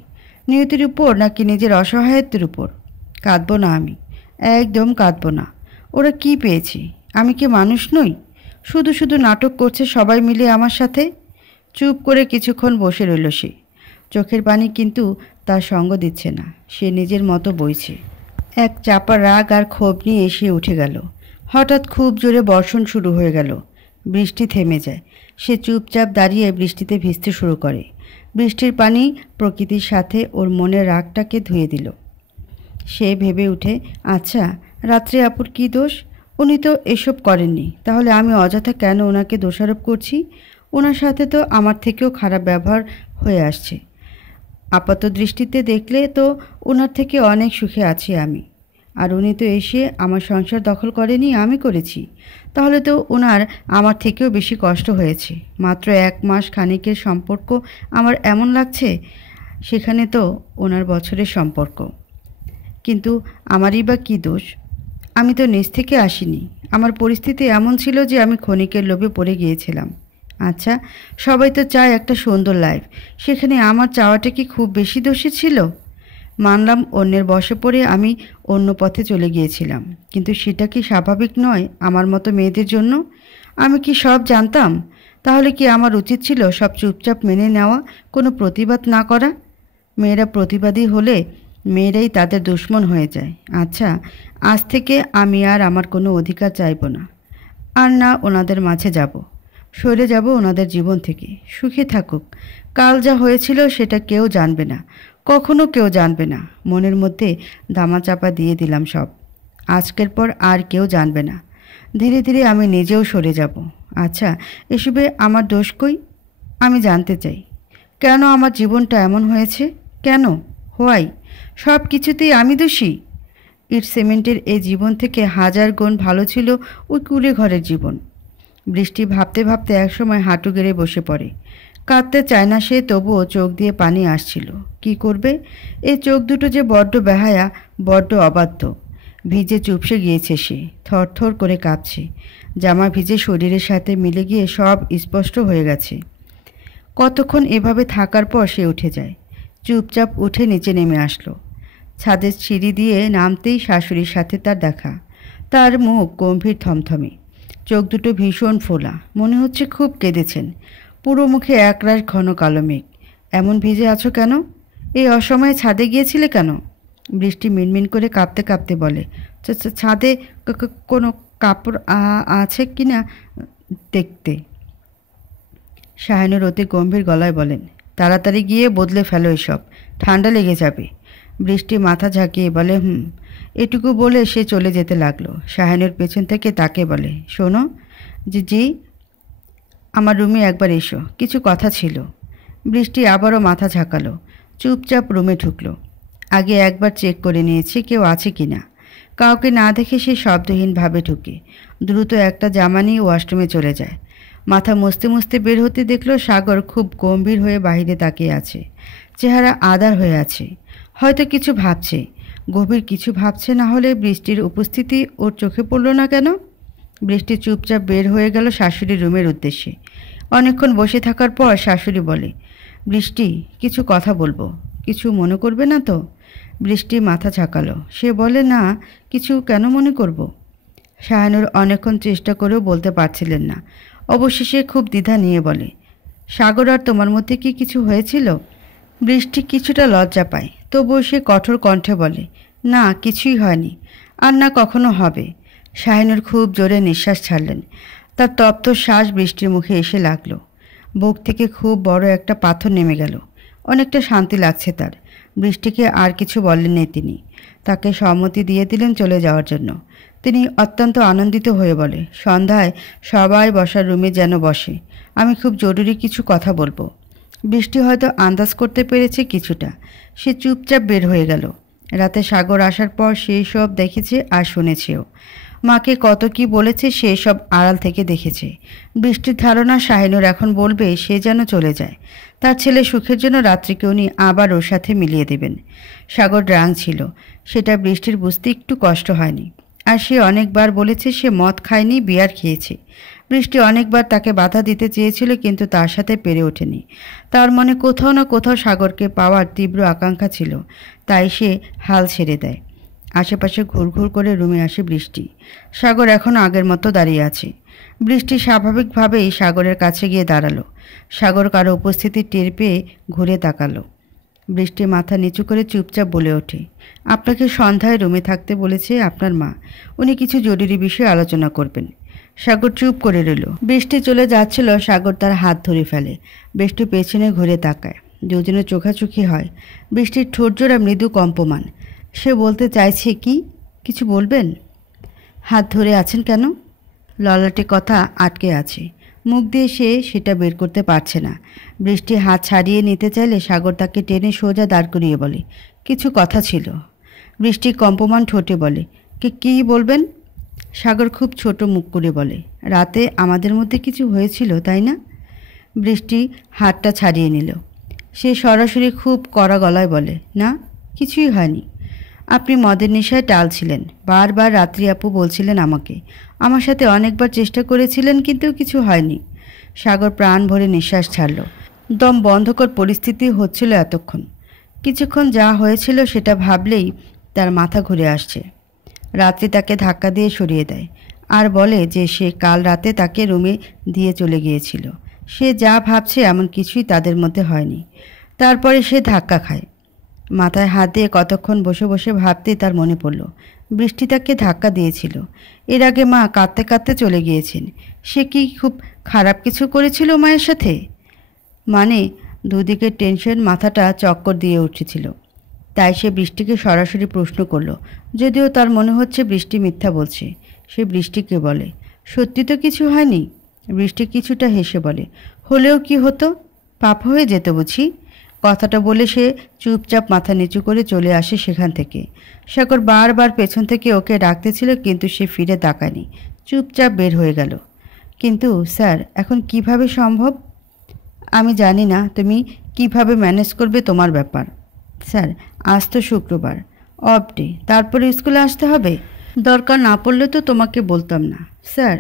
নিয়তির উপর নাকি নিজের অসহায়ত্বের উপর? কাঁদবো না আমি, একদম কাঁদবো না। ওরা কি পেয়েছে? আমি কি মানুষ নই? শুধু শুধু নাটক করছে সবাই মিলে আমার সাথে। চুপ করে কিছুক্ষণ বসে রইল সে। চোখের পানি কিন্তু তার সঙ্গ দিচ্ছে না। সে নিজের মতো বইছে। এক চাপা রাগ আর ক্ষোভ নিয়ে সে উঠে গেল। হঠাৎ খুব জোরে বর্ষণ শুরু হয়ে গেল। বৃষ্টি থেমে যায়। সে চুপচাপ দাঁড়িয়ে বৃষ্টিতে ভিজতে শুরু করে। বৃষ্টির পানি প্রকৃতির সাথে ওর মনের রাগটাকে ধুয়ে দিল। সে ভেবে উঠে, আচ্ছা রাত্রে আপুর কী দোষ? উনি তো এসব করেননি, তাহলে আমি অযথা কেন ওনাকে দোষারোপ করছি? ওনার সাথে তো আমার থেকেও খারাপ ব্যবহার হয়ে আসছে। আপাত দৃষ্টিতে দেখলে তো ওনার থেকে অনেক সুখে আছি আমি। আর উনি তো এসে আমার সংসার দখল করেনি, আমি করেছি। তাহলে তো ওনার আমার থেকেও বেশি কষ্ট হয়েছে। মাত্র 1 মাস খানিকের সম্পর্ক আমার এমন লাগছে, সেখানে তো ওনার বছরের সম্পর্ক। কিন্তু আমারই বা কী দোষ? আমি তো নিজ থেকে আসিনি। আমার পরিস্থিতি এমন ছিল যে আমি ক্ষণিকের লোভে পড়ে গিয়েছিলাম। আচ্ছা, সবাই তো চায় একটা সুন্দর লাইফ, সেখানে আমার চাওয়াটা কি খুব বেশি দোষী ছিল? মানলাম অন্যের বশে পড়ে আমি অন্য পথে চলে গিয়েছিলাম, কিন্তু সেটা কি স্বাভাবিক নয় আমার মতো মেয়েদের জন্য? আমি কি সব জানতাম? তাহলে কি আমার উচিত ছিল সব চুপচাপ মেনে নেওয়া, কোনো প্রতিবাদ না করা? মেয়েরা প্রতিবাদী হলে মেয়েরাই তাদের দুশ্মন হয়ে যায়। আচ্ছা, আজ থেকে আমি আর আমার কোনো অধিকার চাইব না, আর না ওনাদের মাঝে যাব। সরে যাব ওনাদের জীবন থেকে। সুখে থাকুক। কাল যা হয়েছিল সেটা কেউ জানবে না, কখনো কেউ জানবে না। মনের মধ্যে ধামাচাপা দিয়ে দিলাম সব। আজকের পর আর কেউ জানবে না। ধীরে ধীরে আমি নিজেও সরে যাব। আচ্ছা, এসবে আমার দোষ কই? আমি জানতে চাই, কেন আমার জীবনটা এমন হয়েছে? কেন? হোয়াই? সব কিছুতেই আমি দোষী? ইট সিমেন্টের এই জীবন থেকে হাজার গুণ ভালো ছিল ওই কুড়ে ঘরের জীবন। বৃষ্টি ভাবতে ভাবতে একসময় হাঁটু গেড়ে বসে পড়ে। কাঁদতে চায় না সে, তবুও চোখ দিয়ে পানি আসছিল। কি করবে? এই চোখ দুটো যে বড্ড বেহায়া, বড্ড অবাধ্য। ভিজে চুপসে গিয়েছে সে, থরথর করে কাঁপছে। জামা ভিজে শরীরের সাথে মিলে গিয়ে সব স্পষ্ট হয়ে গেছে। কতক্ষণ এভাবে থাকার পর সে উঠে যায়। চুপচাপ উঠে নিচে নেমে আসলো। ছাদের সিঁড়ি দিয়ে নামতেই শাশুড়ির সাথে তার দেখা। তার মুখ গম্ভীর, থমথমে, চোখ দুটো ভীষণ ফোলা, মনে হচ্ছে খুব কেঁদেছেন। পুরো মুখে একরাশ ঘন কালো মেঘ। এমন ভিজে আছো কেন? এই অসময়ে ছাদে গিয়েছিলে কেন? বৃষ্টি মিনমিন করে কাঁপতে কাঁপতে বলে, ছাদে কোনো কাপড় আছে কি না দেখতে। শাহিনুর অতি গম্ভীর গলায় বলেন, তাড়াতাড়ি গিয়ে বদলে ফেলো এসব, ঠান্ডা লেগে যাবে। বৃষ্টি মাথা ঝাঁকিয়ে বলে, এটুকু বলে সে চলে যেতে লাগলো। শাহিনুর পেছন থেকে তাকে বলে, শোনো। জি, আমার রুমে একবার এসো, কিছু কথা ছিল। বৃষ্টি আবারও মাথা ঝাঁকালো, চুপচাপ রুমে ঢুকলো। আগে একবার চেক করে নিয়েছে কেউ আছে কি না। কাউকে না দেখে সে শব্দহীনভাবে ঢুকে দ্রুত একটা জামা নিয়ে ওয়াশরুমে চলে যায়। মাথা মুছতে মুছতে বের হতে দেখলো সাগর খুব গম্ভীর হয়ে বাহিরে তাকিয়ে আছে। চেহারা আদার হয়ে আছে, হয়তো কিছু ভাবছে। গভীর কিছু ভাবছে, না হলে বৃষ্টির উপস্থিতি ওর চোখে পড়ল না কেন? বৃষ্টি চুপচাপ বের হয়ে গেল শাশুড়ির রুমের উদ্দেশ্যে। অনেকক্ষণ বসে থাকার পর শাশুড়ি বলে, বৃষ্টি, কিছু কথা বলবো, কিছু মনে করবে না তো? বৃষ্টি মাথা ঝাঁকালো। সে বলে, না, কিছু কেন মনে করব? শাহানুর অনেকক্ষণ চেষ্টা করেও বলতে পারছিলেন না। অবশেষে খুব দ্বিধা নিয়ে বলে, সাগর আর তোমার মধ্যে কি কিছু হয়েছিল? বৃষ্টি কিছুটা লজ্জা পায়, তবুও সে কঠোর কণ্ঠে বলে, না, কিছুই হয়নি, আর না কখনো হবে। শাহিনুর খুব জোরে নিঃশ্বাস ছাড়লেন। তার তপ্ত শ্বাস বৃষ্টির মুখে এসে লাগলো। বুক থেকে খুব বড় একটা পাথর নেমে গেল। অনেকটা শান্তি লাগছে তার। বৃষ্টিকে আর কিছু বলেননি তিনি। তাকে সম্মতি দিয়ে দিলেন চলে যাওয়ার জন্য। তিনি অত্যন্ত আনন্দিত হয়ে বলে, সন্ধ্যায় সবাই বসার রুমে যেন বসে, আমি খুব জরুরি কিছু কথা বলবো। বৃষ্টি হয়তো আন্দাজ করতে পেরেছে কিছুটা। সে চুপচাপ বের হয়ে গেল। রাতে সাগর আসার পর সেই সব দেখেছে আর শুনেছেও। মাকে কত কি বলেছে সে সব আড়াল থেকে দেখেছে। বৃষ্টির ধারণা শাহিনুর এখন বলবে সে যেন চলে যায়। তার ছেলে সুখের জন্য রাত্রিকে উনি আবার ওর সাথে মিলিয়ে দেবেন। সাগর ড্রাং ছিল, সেটা বৃষ্টির বুঝতে একটু কষ্ট হয়নি। আর সে অনেকবার বলেছে সে মদ খায়নি, বিয়ার খেয়েছে। বৃষ্টি অনেকবার তাকে বাধা দিতে চেয়েছিল, কিন্তু তার সাথে পেরে ওঠেনি। তার মনে কোথাও না কোথাও সাগরকে পাওয়ার তীব্র আকাঙ্ক্ষা ছিল, তাই সে হাল ছেড়ে দেয়। আশেপাশে ঘুরঘুর করে রুমে আসে বৃষ্টি। সাগর এখনও আগের মতো দাঁড়িয়ে আছে। বৃষ্টি স্বাভাবিকভাবেই সাগরের কাছে গিয়ে দাঁড়ালো। সাগর কারো উপস্থিতি টের পেয়ে ঘুরে তাকালো। বৃষ্টি মাথা নিচু করে চুপচাপ বলে ওঠে, আপনাকে সন্ধ্যায় রুমে থাকতে বলেছে আপনার মা, উনি কিছু জরুরি বিষয়ে আলোচনা করবেন। সাগর চুপ করে রইল। বৃষ্টি চলে যাচ্ছিল, সাগর তার হাত ধরে ফেলে। বৃষ্টি পেছনে ঘুরে তাকায়, দুজনে চোখাচোখি হয়। বৃষ্টির ঠোঁটজোড়া মৃদু কম্পমান। সে বলতে চাইছে কি, কিছু বলবেন? হাত ধরে আছেন কেন? ললাটে কথা আটকে আছে, মুখ দিয়ে সে সেটা বের করতে পারছে না। বৃষ্টি হাত ছাড়িয়ে নিতে চাইলে সাগর তাকে টেনে সোজা দাঁড় করিয়ে বলে, কিছু কথা ছিল। বৃষ্টি কম্পমান ঠোঁটে বলে, কি বলবেন? সাগর খুব ছোট মুখ করে বলে, রাতে আমাদের মধ্যে কিছু হয়েছিল, তাই না? বৃষ্টি হাতটা ছাড়িয়ে নিল। সে সরাসরি খুব কড়া গলায় বলে, না, কিছুই হয়নি। আপনি মদের নেশায় টালছিলেন। বারবার রাত্রি আপু বলছিলেন আমাকে, আমার সাথে অনেকবার চেষ্টা করেছিলেন, কিন্তু কিছু হয়নি। সাগর প্রাণ ভরে নিঃশ্বাস ছাড়ল। দম বন্ধকর পরিস্থিতি হচ্ছিল এতক্ষণ। কিছুক্ষণ যা হয়েছিল সেটা ভাবলেই তার মাথা ঘুরে আসছে। রাত্রি তাকে ধাক্কা দিয়ে সরিয়ে দেয় আর বলে যে সে কাল রাতে তাকে রুমে দিয়ে চলে গিয়েছিল। সে যা ভাবছে এমন কিছুই তাদের মধ্যে হয়নি। তারপরে সে ধাক্কা খায়। মাথায় হাত দিয়ে কতক্ষণ বসে বসে ভাবতেই তার মনে পড়ল, বৃষ্টি তাকে ধাক্কা দিয়েছিল। এর আগে মা কাঁদতে কাঁদতে চলে গিয়েছেন। সে কি খুব খারাপ কিছু করেছিল মায়ের সাথে? মানে দুদিকের টেনশন মাথাটা চক্কর দিয়ে উঠেছিল। তাই সে বৃষ্টিকে সরাসরি প্রশ্ন করল, যদিও তার মনে হচ্ছে বৃষ্টি মিথ্যা বলছে। সে বৃষ্টিকে বলে, সত্যি তো কিছু হয়নি? বৃষ্টি কিছুটা হেসে বলে, হলেও কি হতো, পাপ হয়ে যেত বুঝি? কথাটা বলে সে চুপচাপ মাথা নিচু করে চলে আসে সেখান থেকে। সাগর বারবার পেছন থেকে ওকে ডাকতেছিল, কিন্তু সে ফিরে তাকায়নি, চুপচাপ বের হয়ে গেল। কিন্তু স্যার, এখন কিভাবে সম্ভব? আমি জানি না তুমি কিভাবে ম্যানেজ করবে, তোমার ব্যাপার। স্যার, আজ তো শুক্রবার, অফ ডে, তারপরে স্কুলে আসতে হবে। দরকার না পড়লে তো তোমাকে বলতাম না। স্যার,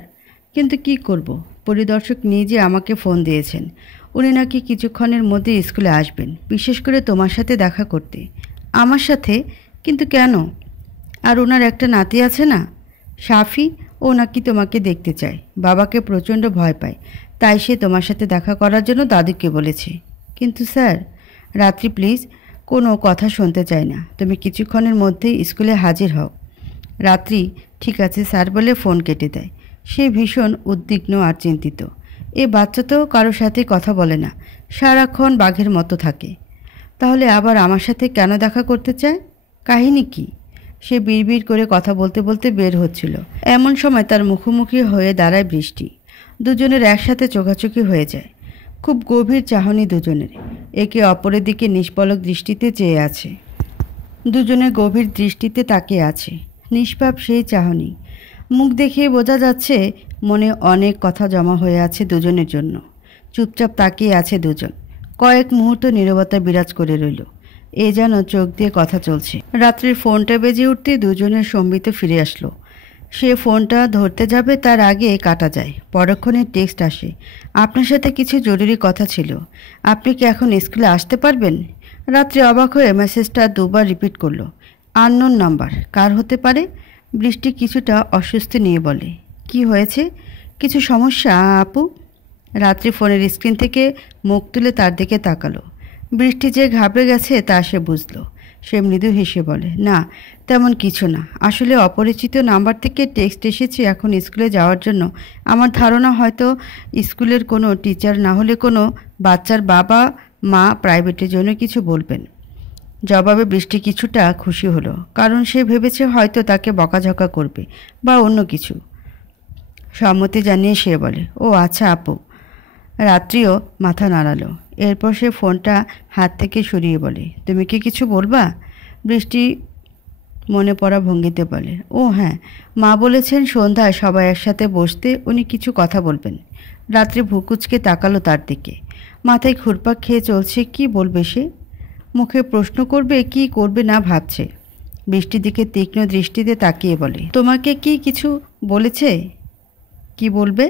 কিন্তু কি করব, পরিদর্শক নিজে আমাকে ফোন দিয়েছেন। উনি নাকি কিছুক্ষণের মধ্যে স্কুলে আসবেন, বিশেষ করে তোমার সাথে দেখা করতে। আমার সাথে? কিন্তু কেন? আর ওনার একটা নাতি আছে না, সাফি, ও নাকি তোমাকে দেখতে চায়। বাবাকে প্রচণ্ড ভয় পায়, তাই সে তোমার সাথে দেখা করার জন্য দাদুকে বলেছে। কিন্তু স্যার, রাত্রি প্লিজ, কোনো কথা শুনতে চাই না। তুমি কিছুক্ষণের মধ্যেই স্কুলে হাজির হও। রাত্রি ঠিক আছে স্যার বলে ফোন কেটে দেয়। সে ভীষণ উদ্বিগ্ন আর চিন্তিত। এ বাচ্চা তো কারোর সাথে কথা বলে না, সারাক্ষণ বাঘের মতো থাকে। তাহলে আবার আমার সাথে কেন দেখা করতে চায়? কাহিনী কি? সে বিড়বিড় করে কথা বলতে বলতে বের হচ্ছিল। এমন সময় তার মুখোমুখি হয়ে দাঁড়ায় বৃষ্টি। দুজনের একসাথে চোখাচোখি হয়ে যায়। খুব গভীর চাহনি দুজনের, একে অপরের দিকে নিষ্পলক দৃষ্টিতে চেয়ে আছে। দুজনে গভীর দৃষ্টিতে তাকিয়ে আছে, নিষ্পাপ সেই চাহনি। মুখ দেখে বোঝা যাচ্ছে মনে অনেক কথা জমা হয়ে আছে দুজনের জন্য। চুপচাপ তাকিয়ে আছে দুজন। কয়েক মুহূর্ত নীরবতা বিরাজ করে রইল। এ যেন চোখ দিয়ে কথা চলছে। রাত্রির ফোনটা বেজে উঠতে দুজনের সম্বিত ফিরে আসলো। সে ফোনটা ধরতে যাবে, তার আগে কাটা যায়। পরক্ষণে টেক্সট আসে, আপনার সাথে কিছু জরুরি কথা ছিল। আপনি কি এখন স্কুলে আসতে পারবেন? রাত্রি অবাক হয়ে মেসেজটা দুবার রিপিট করলো। আননোন নাম্বার, কার হতে পারে? বৃষ্টি কিছুটা অস্বস্তি নিয়ে বলে, কি হয়েছে? কিছু সমস্যা আপু? রাত্রি ফোনের স্ক্রিন থেকে মুখ তুলে তার দিকে তাকালো। বৃষ্টি যে ঘাবড়ে গেছে তা সে বুঝল। সে মৃদু হেসে বলে, না তেমন কিছু না, আসলে অপরিচিত নাম্বার থেকে টেক্সট এসেছে এখন স্কুলে যাওয়ার জন্য। আমার ধারণা হয়তো স্কুলের কোনো টিচার, না হলে কোনো বাচ্চার বাবা মা প্রাইভেটের জন্য কিছু বলবেন। জবাবে বৃষ্টি কিছুটা খুশি হলো, কারণ সে ভেবেছে হয়তো তাকে বকাঝকা করবে বা অন্য কিছু। সম্মতি জানিয়ে সে বলে, ও আচ্ছা আপু। রাত্রিও মাথা নাড়ালো। এরপর সে ফোনটা হাত থেকে সরিয়ে বলে, তুমি কি কিছু বলবা? বৃষ্টি মনে পড়া ভঙ্গিতে বলে, ও হ্যাঁ, মা বলেছেন সন্ধ্যায় সবাই একসাথে বসতে, উনি কিছু কথা বলবেন। রাত্রি ভুকুচকে তাকালো তার দিকে। মাথায় ঘুরপাক খেয়ে চলছে, কি বলবে সে? মুখে প্রশ্ন করবে কি করবে না ভাবছে। বৃষ্টির দিকে তীক্ষ্ণ দৃষ্টিতে তাকিয়ে বলে, তোমাকে কি কিছু বলেছে? কি বলবে?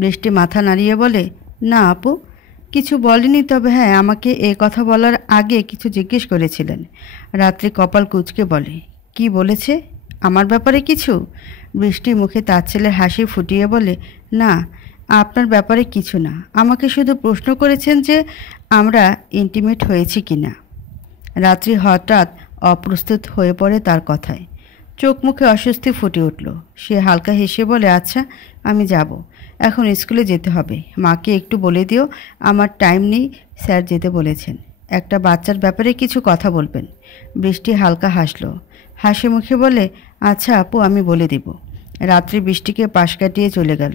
বৃষ্টি মাথা নাড়িয়ে বলে, না আপু, কিছু বলেনি, তবে হ্যাঁ আমাকে এ কথা বলার আগে কিছু জিজ্ঞেস করেছিলেন। রাত্রি কপাল কুঁচকে বলে, কি বলেছে? আমার ব্যাপারে কিছু? বৃষ্টি মুখে তাচ্ছিল্যের হাসি ফুটিয়ে বলে, না আপনার ব্যাপারে কিছু না, আমাকে শুধু প্রশ্ন করেছেন যে আমরা ইন্টিমেট হয়েছি কি না। রাত্রি হঠাৎ অপ্রস্তুত হয়ে পড়ে তার কথায়। চোখ মুখে অস্বস্তি ফুটে উঠল। সে হালকা হেসে বলে, আচ্ছা আমি যাব, এখন স্কুলে যেতে হবে। মাকে একটু বলে দিও আমার টাইম নেই, স্যার যেতে বলেছেন, একটা বাচ্চার ব্যাপারে কিছু কথা বলবেন। বৃষ্টি হালকা হাসলো, হাসি মুখে বলে, আচ্ছা আপু, আমি বলে দিব। রাত্রি বৃষ্টিকে পাশ কাটিয়ে চলে গেল।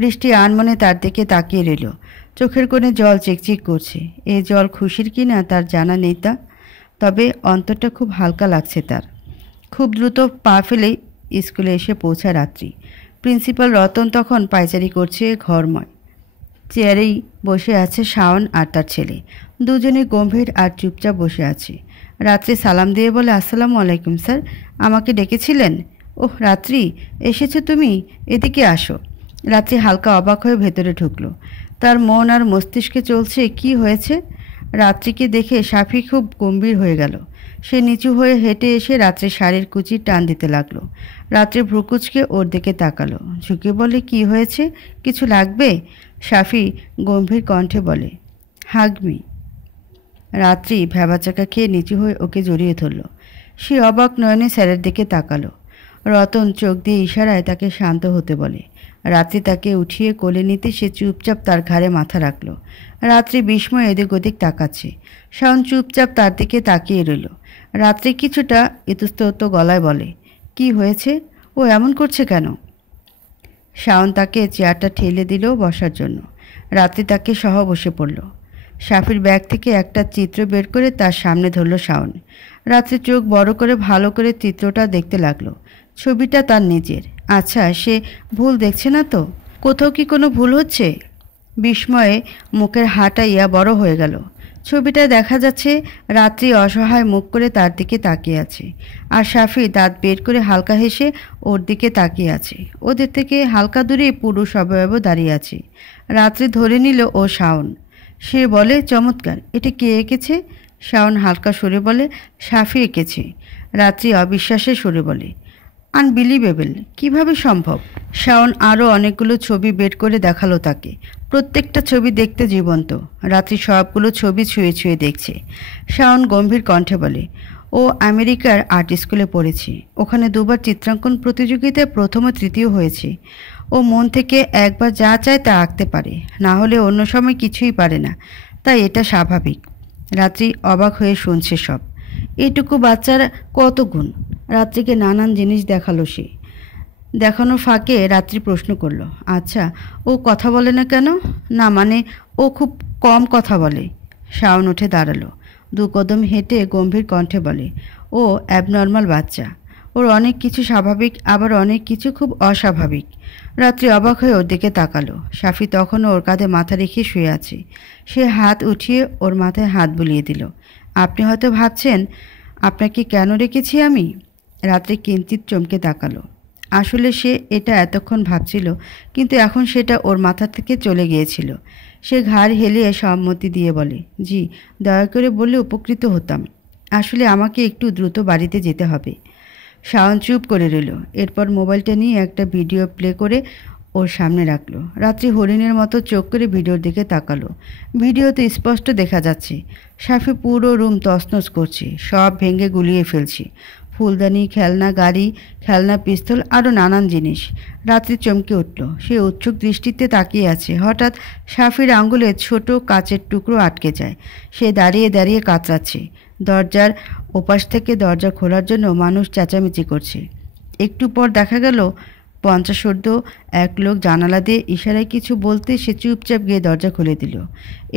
বৃষ্টি আনমনে তার দিকে তাকিয়ে রইল। চোখের কোণে জল চিকচিক করছে। এই জল খুশির কি না তার জানা নেই তা, তবে অন্তরটা খুব হালকা লাগছে তার। খুব দ্রুত পা ফেলেই স্কুলে এসে পৌঁছায় রাত্রি। প্রিন্সিপাল রতন তখন পায়চারি করছে ঘরময়। চেয়ারেই বসে আছে শাওন আর তার ছেলে। দুজনে গম্ভীর আর চুপচাপ বসে আছে। রাত্রি সালাম দিয়ে বলে, আসসালামু আলাইকুম স্যার, আমাকে ডেকেছিলেন? ওহ রাত্রি, এসেছো তুমি, এদিকে আসো। রাত্রি হালকা অবাক হয়ে ভেতরে ঢুকলো। তার মন আর মস্তিষ্কে চলছে, কি হয়েছে? রাত্রিকে দেখে সাফি খুব গম্ভীর হয়ে গেল। সে নিচু হয়ে হেঁটে এসে রাত্রির শাড়ির কুচি টান দিতে লাগলো। রাত্রি ভ্রুকুচকে ওর দিকে তাকালো, ঝুঁকে বলে, কি হয়েছে, কিছু লাগবে? সাফি গম্ভীর কণ্ঠে বলে, হাগমি। রাত্রি ভ্যাবাচাকা খেয়ে নিচু হয়ে ওকে জড়িয়ে ধরল। সে অবাক নয়নে স্যারের দিকে তাকালো। রতন চোখ দিয়ে ইশারায় তাকে শান্ত হতে বলে। রাত্রি তাকে উঠিয়ে কোলে নিতে সে চুপচাপ তার ঘাড়ে মাথা রাখল। রাত্রি বিস্ময়ে এদিক ওদিক তাকাচ্ছে। শাওন চুপচাপ তার দিকে তাকিয়ে রইল। রাত্রি কিছুটা ইতস্তত গলায় বলে, কি হয়েছে, ও এমন করছে কেন? শাওন তাকে চেয়ারটা ঠেলে দিল বসার জন্য। রাত্রি তাকে সহ বসে পড়ল। সাফির ব্যাগ থেকে একটা চিত্র বের করে তার সামনে ধরল শাওন। রাত্রি চোখ বড় করে ভালো করে চিত্রটা দেখতে লাগলো। ছবিটা তার নিজের। আচ্ছা, সে ভুল দেখছে না তো? কোথাও কি কোনো ভুল হচ্ছে? বিস্ময়ে মুখের হাঁটাইয়া বড় হয়ে গেল। ছবিটায় দেখা যাচ্ছে রাত্রি অসহায় মুখ করে তার দিকে তাকিয়ে আছে, আর সাফি দাঁত বের করে হালকা হেসে ওর দিকে তাকিয়ে আছে। ওদের থেকে হালকা দূরে পুরুষ অবয়ব দাঁড়িয়ে আছে। রাত্রি ধরে নিল ও শাওন। সে বলে, চমৎকার, এটা কে এঁকেছে? শাওন হালকা সুরে বলে, সাফি এঁকেছে। রাত্রি অবিশ্বাসের সুরে বলে, আনবিলিভেবল, কিভাবে সম্ভব? শাওন আরও অনেকগুলো ছবি বের করে দেখালো তাকে। প্রত্যেকটা ছবি দেখতে জীবন্ত। রাত্রি সবগুলো ছবি ছুঁয়ে ছুঁয়ে দেখছে। শাওন গম্ভীর কণ্ঠে বলে, ও আমেরিকার আর্ট স্কুলে পড়েছে। ওখানে দুবার চিত্রাঙ্কন প্রতিযোগিতায় প্রথম ও তৃতীয় হয়েছে। ও মন থেকে একবার যা চায় তা আঁকতে পারে, না হলে অন্য সময় কিছুই পারে না। তাই এটা স্বাভাবিক। রাত্রি অবাক হয়ে শুনছে সব। এটুকু বাচ্চার কত গুণ! রাত্রিকে নানান জিনিস দেখালো সে। দেখানোর ফাঁকে রাত্রি প্রশ্ন করল, আচ্ছা, ও কথা বলে না কেন? না মানে, ও খুব কম কথা বলে। শাওন উঠে দাঁড়ালো। 2 কদম হেঁটে গম্ভীর কণ্ঠে বলে, ও অ্যাবনর্মাল বাচ্চা। ওর অনেক কিছু স্বাভাবিক, আবার অনেক কিছু খুব অস্বাভাবিক। রাত্রি অবাক হয়ে ওর দিকে তাকালো। সাফি তখনও ওর কাঁধে মাথা রেখে শুয়ে আছে। সে হাত উঠিয়ে ওর মাথায় হাত বুলিয়ে দিল। আপনি হয়তো ভাবছেন, আপনাকে কেন রেখেছি আমি? রাত্রি কিঞ্চিত চমকে তাকালো। আসলে সে এটা এতক্ষণ ভাবছিল, কিন্তু এখন সেটা ওর মাথা থেকে চলে গিয়েছিল। সে ঘাড় হেলিয়ে সম্মতি দিয়ে বলে, জি, দয়া করে বললে উপকৃত হতাম। আসলে আমাকে একটু দ্রুত বাড়িতে যেতে হবে। শাওন চুপ করে রইল। এরপর মোবাইলটা নিয়ে একটা ভিডিও প্লে করে ওর সামনে রাখলো। রাত্রি হরিণের মতো চোখ করে ভিডিওর দিকে তাকালো। ভিডিওতে স্পষ্ট দেখা যাচ্ছে সাফি পুরো রুম তছনছ করছে, সব ভেঙে গুলিয়ে ফেলছে। ফুলদানি, খেলনা গাড়ি, খেলনা পিস্তল, আরও নানান জিনিস। রাত্রি চমকে উঠল। সে উৎসুক দৃষ্টিতে তাকিয়ে আছে। হঠাৎ সাফির আঙ্গুলে ছোট কাচের টুকরো আটকে যায়। সে দাঁড়িয়ে দাঁড়িয়ে কাতরাচ্ছে। দরজার ওপাশ থেকে দরজা খোলার জন্য মানুষ চেঁচামেচি করছে। একটু পর দেখা গেল 50 এক লোক জানালা দিয়ে ইশারায় কিছু বলতে সে চুপচাপ গিয়ে দরজা খুলে দিল।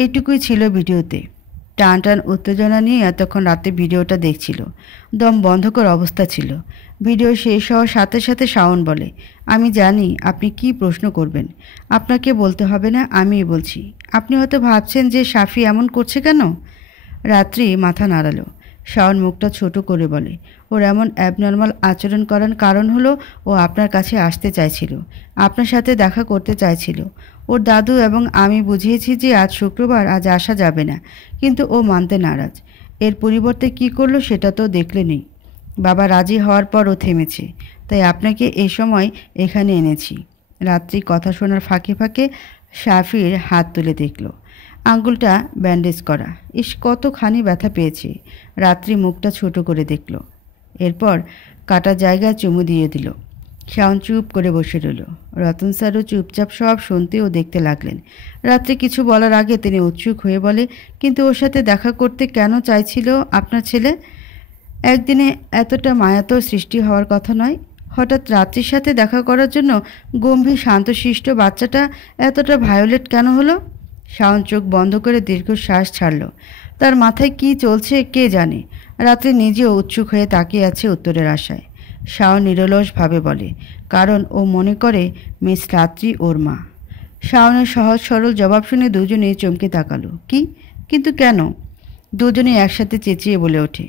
এটুকুই ছিল ভিডিওতে। টান টান উত্তেজনা নিয়ে এতক্ষণ রাতে ভিডিওটা দেখছিল। দম বন্ধকর অবস্থা ছিল। ভিডিও শেষ হওয়ার সাথে সাথে শাওন বলে, আমি জানি আপনি কি প্রশ্ন করবেন। আপনাকে বলতে হবে না, আমিই বলছি। আপনি হয়তো ভাবছেন যে সাফি এমন করছে কেন? রাত্রি মাথা নাড়ালো। শাওন মুখটা ছোট করে বলে, ওর এমন অ্যাবনর্মাল আচরণ করার কারণ হলো ও আপনার কাছে আসতে চাইছিল, আপনার সাথে দেখা করতে চাইছিল। ওর দাদু এবং আমি বুঝিয়েছি যে আজ শুক্রবার, আজ আসা যাবে না, কিন্তু ও মানতে নারাজ। এর পরিবর্তে কি করলো সেটা তো দেখলে নেই। বাবা রাজি হওয়ার পর ও থেমেছে, তাই আপনাকে এই সময় এখানে এনেছি। রাত্রি কথা শোনার ফাঁকে ফাঁকে সাফির হাত তুলে দেখল। আঙ্গুলটা ব্যান্ডেজ করা। ইস, কতখানি ব্যথা পেয়েছে। রাত্রি মুখটা ছোট করে দেখল। এরপর কাটা জায়গায় চুমু দিয়ে দিল। শাওন চুপ করে বসে রইল। রতন স্যারও চুপচাপ সব শুনতে ও দেখতে লাগলেন। রাত্রি কিছু বলার আগে তিনি উৎসুক হয়ে বলে, কিন্তু ওর সাথে দেখা করতে কেন চাইছিল আপনার ছেলে? একদিনে এতটা মায়াতর সৃষ্টি হওয়ার কথা নয়। হঠাৎ রাত্রির সাথে দেখা করার জন্য গম্ভীর শান্তশিষ্ট বাচ্চাটা এতটা ভায়োলেট কেন হলো? শাওন চোখ বন্ধ করে দীর্ঘশ্বাস ছাড়ল। তার মাথায় কি চলছে কে জানে। রাত্রি নিজেও উৎসুক হয়ে তাকিয়ে আছে উত্তরের আশায়। শাওন নিরলসভাবে বলে, কারণ ও মনে করে মিস রাত্রি ওর মা। শাওনের সহজ সরল জবাব শুনে দুজনেই চমকে তাকালো। কি? কিন্তু কেন? দুজনেই একসাথে চেঁচিয়ে বলে ওঠে।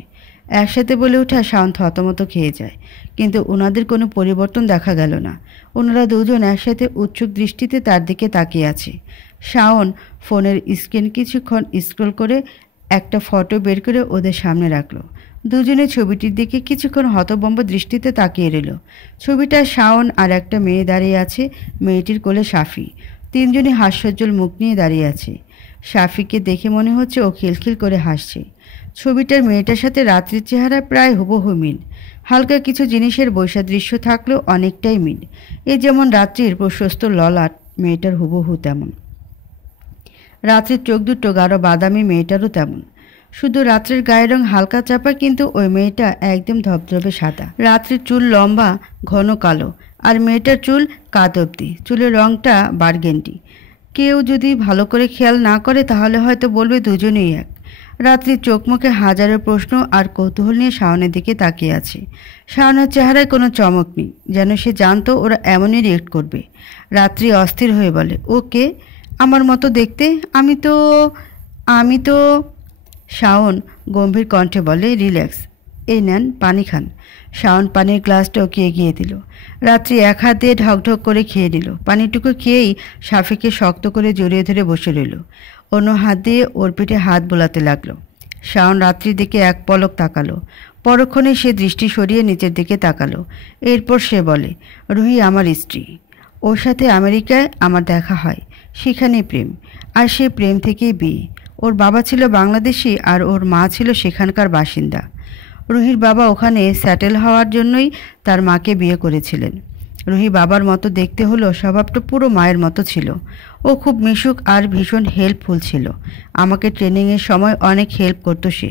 একসাথে বলে ওঠে আর শাওন থতমত খেয়ে যায়। কিন্তু ওনাদের কোনো পরিবর্তন দেখা গেল না। ওনারা দুজন একসাথে উৎসুক দৃষ্টিতে তার দিকে তাকিয়ে আছে। শাওন ফোনের স্ক্রিন কিছুক্ষণ স্ক্রল করে একটা ফটো বের করে ওদের সামনে রাখলো। দুজনে ছবিটির দিকে কিছুক্ষণ হতভম্ব দৃষ্টিতে তাকিয়ে রইল। ছবিটা শাওন আর একটা মেয়ে দাঁড়িয়ে আছে। মেয়েটির কোলে সাফি। তিনজনই হাস্যোজ্জ্বল মুখ নিয়ে দাঁড়িয়ে আছে। সাফিকে দেখে মনে হচ্ছে ও খিলখিল করে হাসছে। ছবিটার মেয়েটার সাথে রাত্রির চেহারা প্রায় হুবহু মিল। হালকা কিছু জিনিসের বৈসাদৃশ্য থাকলেও অনেকটাই মিল। এ যেমন রাত্রির প্রশস্ত ললাট, মেয়েটার হুবহু তেমন। রাত্রির চোখ দুটো গাঢ় বাদামি, মেয়েটারও তেমন। শুধু রাত্রির গায়ের রং হালকা চাপা, কিন্তু ওই মেয়েটা একদম ধবধবে সাদা। রাত্রির চুল লম্বা ঘন কালো, আর মেয়েটার চুল কাঁধ অবধি। চুলের রংটা বার্গেন্ডি। কেউ যদি ভালো করে খেয়াল না করে তাহলে হয়তো বলবে দুজনেই এক। রাত্রি চোখ মুখে হাজারো প্রশ্ন আর কৌতূহল নিয়ে শাওনের দিকে তাকিয়ে আছে। শাওনের চেহারায় কোনো চমক নেই, যেন সে জানতো ওরা এমনই রিয়েক্ট করবে। রাত্রি অস্থির হয়ে বলে, ওকে আমার মতো দেখতে? আমি তো শাওন গম্ভীর কণ্ঠে বলে, রিল্যাক্স, এই নেন পানি খান। শাওন পানির গ্লাসটা ওকে এগিয়ে দিল। রাত্রি এক হাত দিয়ে ঢকঢক করে খেয়ে নিল। পানিটুকু খেয়েই সাফিকে শক্ত করে জড়িয়ে ধরে বসে রইল। অন্য হাত দিয়ে ওর পিঠে হাত বোলাতে লাগলো। শাওন রাত্রির দিকে এক পলক তাকালো। পরক্ষণে সে দৃষ্টি সরিয়ে নিচের দিকে তাকালো। এরপর সে বলে, রুহি আমার স্ত্রী। ওর সাথে আমেরিকায় আমার দেখা হয়, সেখানেই প্রেম, আর সেই প্রেম থেকেই বিয়ে। ওর বাবা ছিল বাংলাদেশি আর ওর মা ছিল সেখানকার বাসিন্দা। রুহির বাবা ওখানে সেটেল হওয়ার জন্যই তার মাকে বিয়ে করেছিলেন। রুহি বাবার মতো দেখতে হলেও স্বভাবটা পুরো মায়ের মতো ছিল। ও খুব মিশুক আর ভীষণ হেল্পফুল ছিল। আমাকে ট্রেনিংয়ের সময় অনেক হেল্প করতো সে।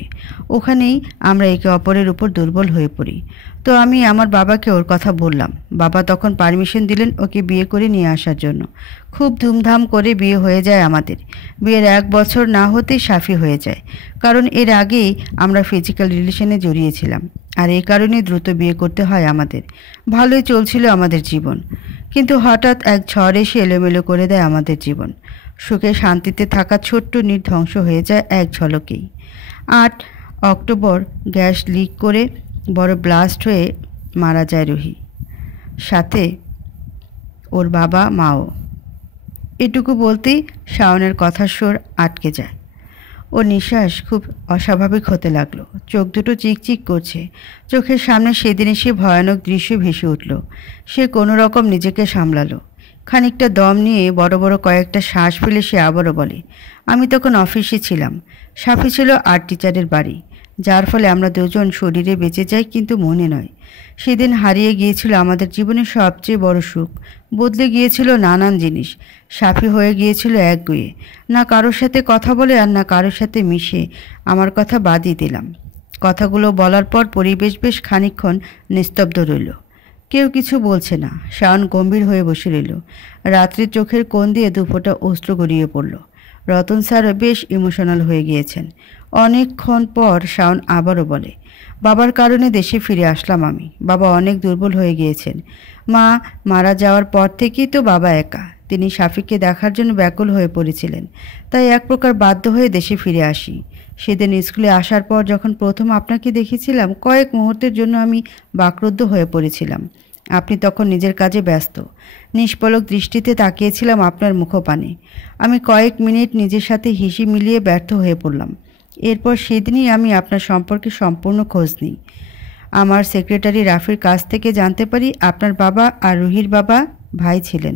ওখানেই আমরা একে অপরের উপর দুর্বল হয়ে পড়ি। তো আমি আমার বাবাকে ওর কথা বললাম। বাবা তখন পারমিশন দিলেন ওকে বিয়ে করে নিয়ে আসার জন্য। খুব ধুমধাম করে বিয়ে হয়ে যায় আমাদের। বিয়ের 1 বছর না হতেই সাফি হয়ে যায়, কারণ এর আগেই আমরা ফিজিক্যাল রিলেশনে জড়িয়েছিলাম, আর এই কারণে দ্রুত বিয়ে করতে হয় আমাদের। ভালোই চলছিল আমাদের জীবন, কিন্তু হঠাৎ এক ঝড় এসে এলোমেলো করে দেয় আমাদের জীবন। সুখে শান্তিতে থাকা ছোট্ট নীড় ধ্বংস হয়ে যায় এক ঝলকেই। 8 অক্টোবর গ্যাস লিক করে বড় ব্লাস্ট হয়ে মারা যায় রুহি, সাথে ওর বাবা মাও। এটুকু বলতেই শাওনের কথার সুর আটকে যায়। ওর নিঃশ্বাস খুব অস্বাভাবিক হতে লাগলো। চোখ দুটো চিকচিক করছে। চোখের সামনে সেদিনে সে ভয়ানক দৃশ্য ভেসে উঠল। সে কোনো রকম নিজেকে সামলালো। খানিকটা দম নিয়ে বড় বড় কয়েকটা শ্বাস ফেলে সে আবারও বলে, আমি তখন অফিসে ছিলাম। সাফি ছিল আর্ট টিচারের বাড়ি, যার ফলে আমরা দুজন শরীরে বেঁচে যাই, কিন্তু মনে নয়। সেদিন হারিয়ে গিয়েছিল আমাদের জীবনের সবচেয়ে বড় সুখ। বদলে গিয়েছিল নানান জিনিস। সাফি হয়ে গিয়েছিল একগুঁয়ে, না কারোর সাথে কথা বলে আর না কারোর সাথে মিশে। আমার কথা বাদই দিলাম। কথাগুলো বলার পর পরিবেশ বেশ খানিকক্ষণ নিস্তব্ধ রইল। কেউ কিছু বলছে না। শাওন গম্ভীর হয়ে বসে রইল। রাত্রির চোখের কোণ দিয়ে দুফোঁটা অশ্রু গড়িয়ে পড়ল। রতন স্যারও বেশ ইমোশনাল হয়ে গিয়েছেন। অনেকক্ষণ পর শাওন আবারও বলে, বাবার কারণে দেশে ফিরে আসলাম আমি। বাবা অনেক দুর্বল হয়ে গিয়েছেন। মা মারা যাওয়ার পর থেকেই তো বাবা একা। তিনি সাফিকে দেখার জন্য ব্যাকুল হয়ে পড়েছিলেন, তাই এক প্রকার বাধ্য হয়ে দেশে ফিরে আসি। সেদিন স্কুলে আসার পর যখন প্রথম আপনাকে দেখেছিলাম, কয়েক মুহূর্তের জন্য আমি বাকরুদ্ধ হয়ে পড়েছিলাম। আপনি তখন নিজের কাজে ব্যস্ত। নিষ্পলক দৃষ্টিতে তাকিয়েছিলাম আপনার মুখপানে। আমি কয়েক মিনিট নিজের সাথে হিসি মিলিয়ে ব্যর্থ হয়ে পড়লাম। এরপর সেদিনই আমি আপনার সম্পর্কে সম্পূর্ণ খোঁজ নিই। আমার সেক্রেটারি রাফির কাছ থেকে জানতে পারি আপনার বাবা আর রুহির বাবা ভাই ছিলেন।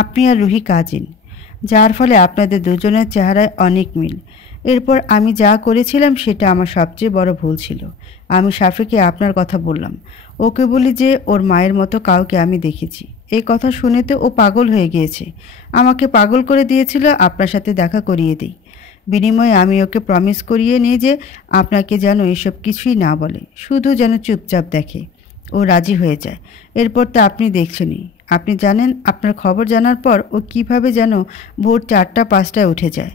আপনি আর রুহি কাজিন, যার ফলে আপনাদের দুজনের চেহারায় অনেক মিল। এরপর আমি যা করেছিলাম সেটা আমার সবচেয়ে বড় ভুল ছিল। আমি সাফিকে আপনার কথা বললাম। ওকে বলি যে ওর মায়ের মতো কাউকে আমি দেখেছি। এই কথা শুনে তো ও পাগল হয়ে গিয়েছে। আমাকে পাগল করে দিয়েছিল আপনার সাথে দেখা করিয়ে দিই। বিনিময়ে আমি ওকে প্রমিস করিয়ে নিই যে আপনাকে যেন এসব কিছুই না বলে, শুধু যেন চুপচাপ দেখে। ও রাজি হয়ে যায়। এরপর তো আপনি দেখছেনই। আপনি জানেন আপনার খবর জানার পর ও কিভাবে যেন ভোর 4টা-5টায় উঠে যায়।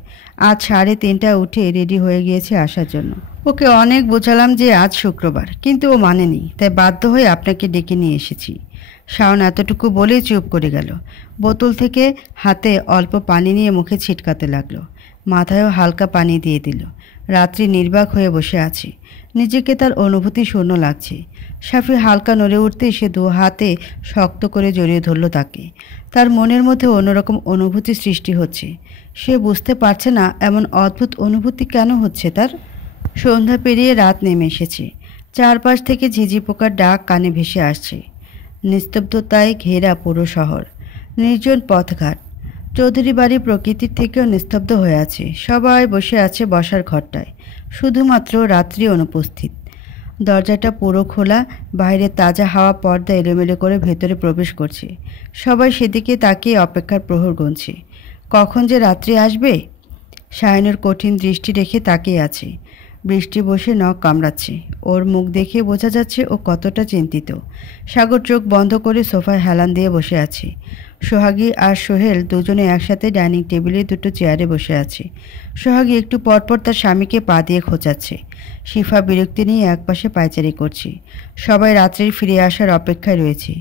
আজ 3:30টায় উঠে রেডি হয়ে গিয়েছে আসার জন্য। ওকে অনেক বোঝালাম যে আজ শুক্রবার, কিন্তু ও মানেনি, তাই বাধ্য হয়ে আপনাকে ডেকে নিয়ে এসেছি। শাওন এতটুকু বলেই চুপ করে গেল। বোতল থেকে হাতে অল্প পানি নিয়ে মুখে ছিটকাতে লাগলো। মাথায়ও হালকা পানি দিয়ে দিল। রাত্রি নির্বাক হয়ে বসে আছে। নিজেকে তার অনুভূতি শূন্য লাগছে। সাফি হালকা নড়ে উঠতে সে 2 হাতে শক্ত করে জড়িয়ে ধরল তাকে। তার মনের মধ্যে অন্যরকম অনুভূতি সৃষ্টি হচ্ছে। সে বুঝতে পারছে না এমন অদ্ভুত অনুভূতি কেন হচ্ছে তার। সন্ধ্যা পেরিয়ে রাত নেমে এসেছে। চারপাশ থেকে ঝিঝি পোকার ডাক কানে ভেসে আসছে। নিস্তব্ধতায় ঘেরা পুরো শহর। নির্জন পথঘাট। চৌধুরী বাড়ি প্রকৃতির থেকেও নিস্তব্ধ হয়ে আছে। সবাই বসে আছে বসার ঘরটায়। শুধুমাত্র রাত্রি অনুপস্থিত। দরজাটা পুরো খোলা। বাইরে তাজা হাওয়া পর্দা এলোমেলো করে ভেতরে প্রবেশ করছে। সবাই সেদিকে তাকিয়ে অপেক্ষার প্রহর গুনছে। কখন যে রাত্রি আসবে? সায়নের কঠিন দৃষ্টি রেখে তাকিয়ে আছে। বৃষ্টি বসে নখ কামড়াচ্ছে। ওর মুখ দেখে বোঝা যাচ্ছে ও কতটা চিন্তিত। সাগর চোখ বন্ধ করে সোফায় হেলান দিয়ে বসে আছে। সোহাগী আর সোহেল দুজনে একসাথে ডাইনিং টেবিলে দুটো চেয়ারে বসে আছে। সোহাগী একটু পরপর তার স্বামীকে পা দিয়ে খোঁচাচ্ছে। শিফা বিরক্তি নিয়ে একপাশে পায়চারি করছে। সবাই রাত্রির ফিরে আসার অপেক্ষায় রয়েছে।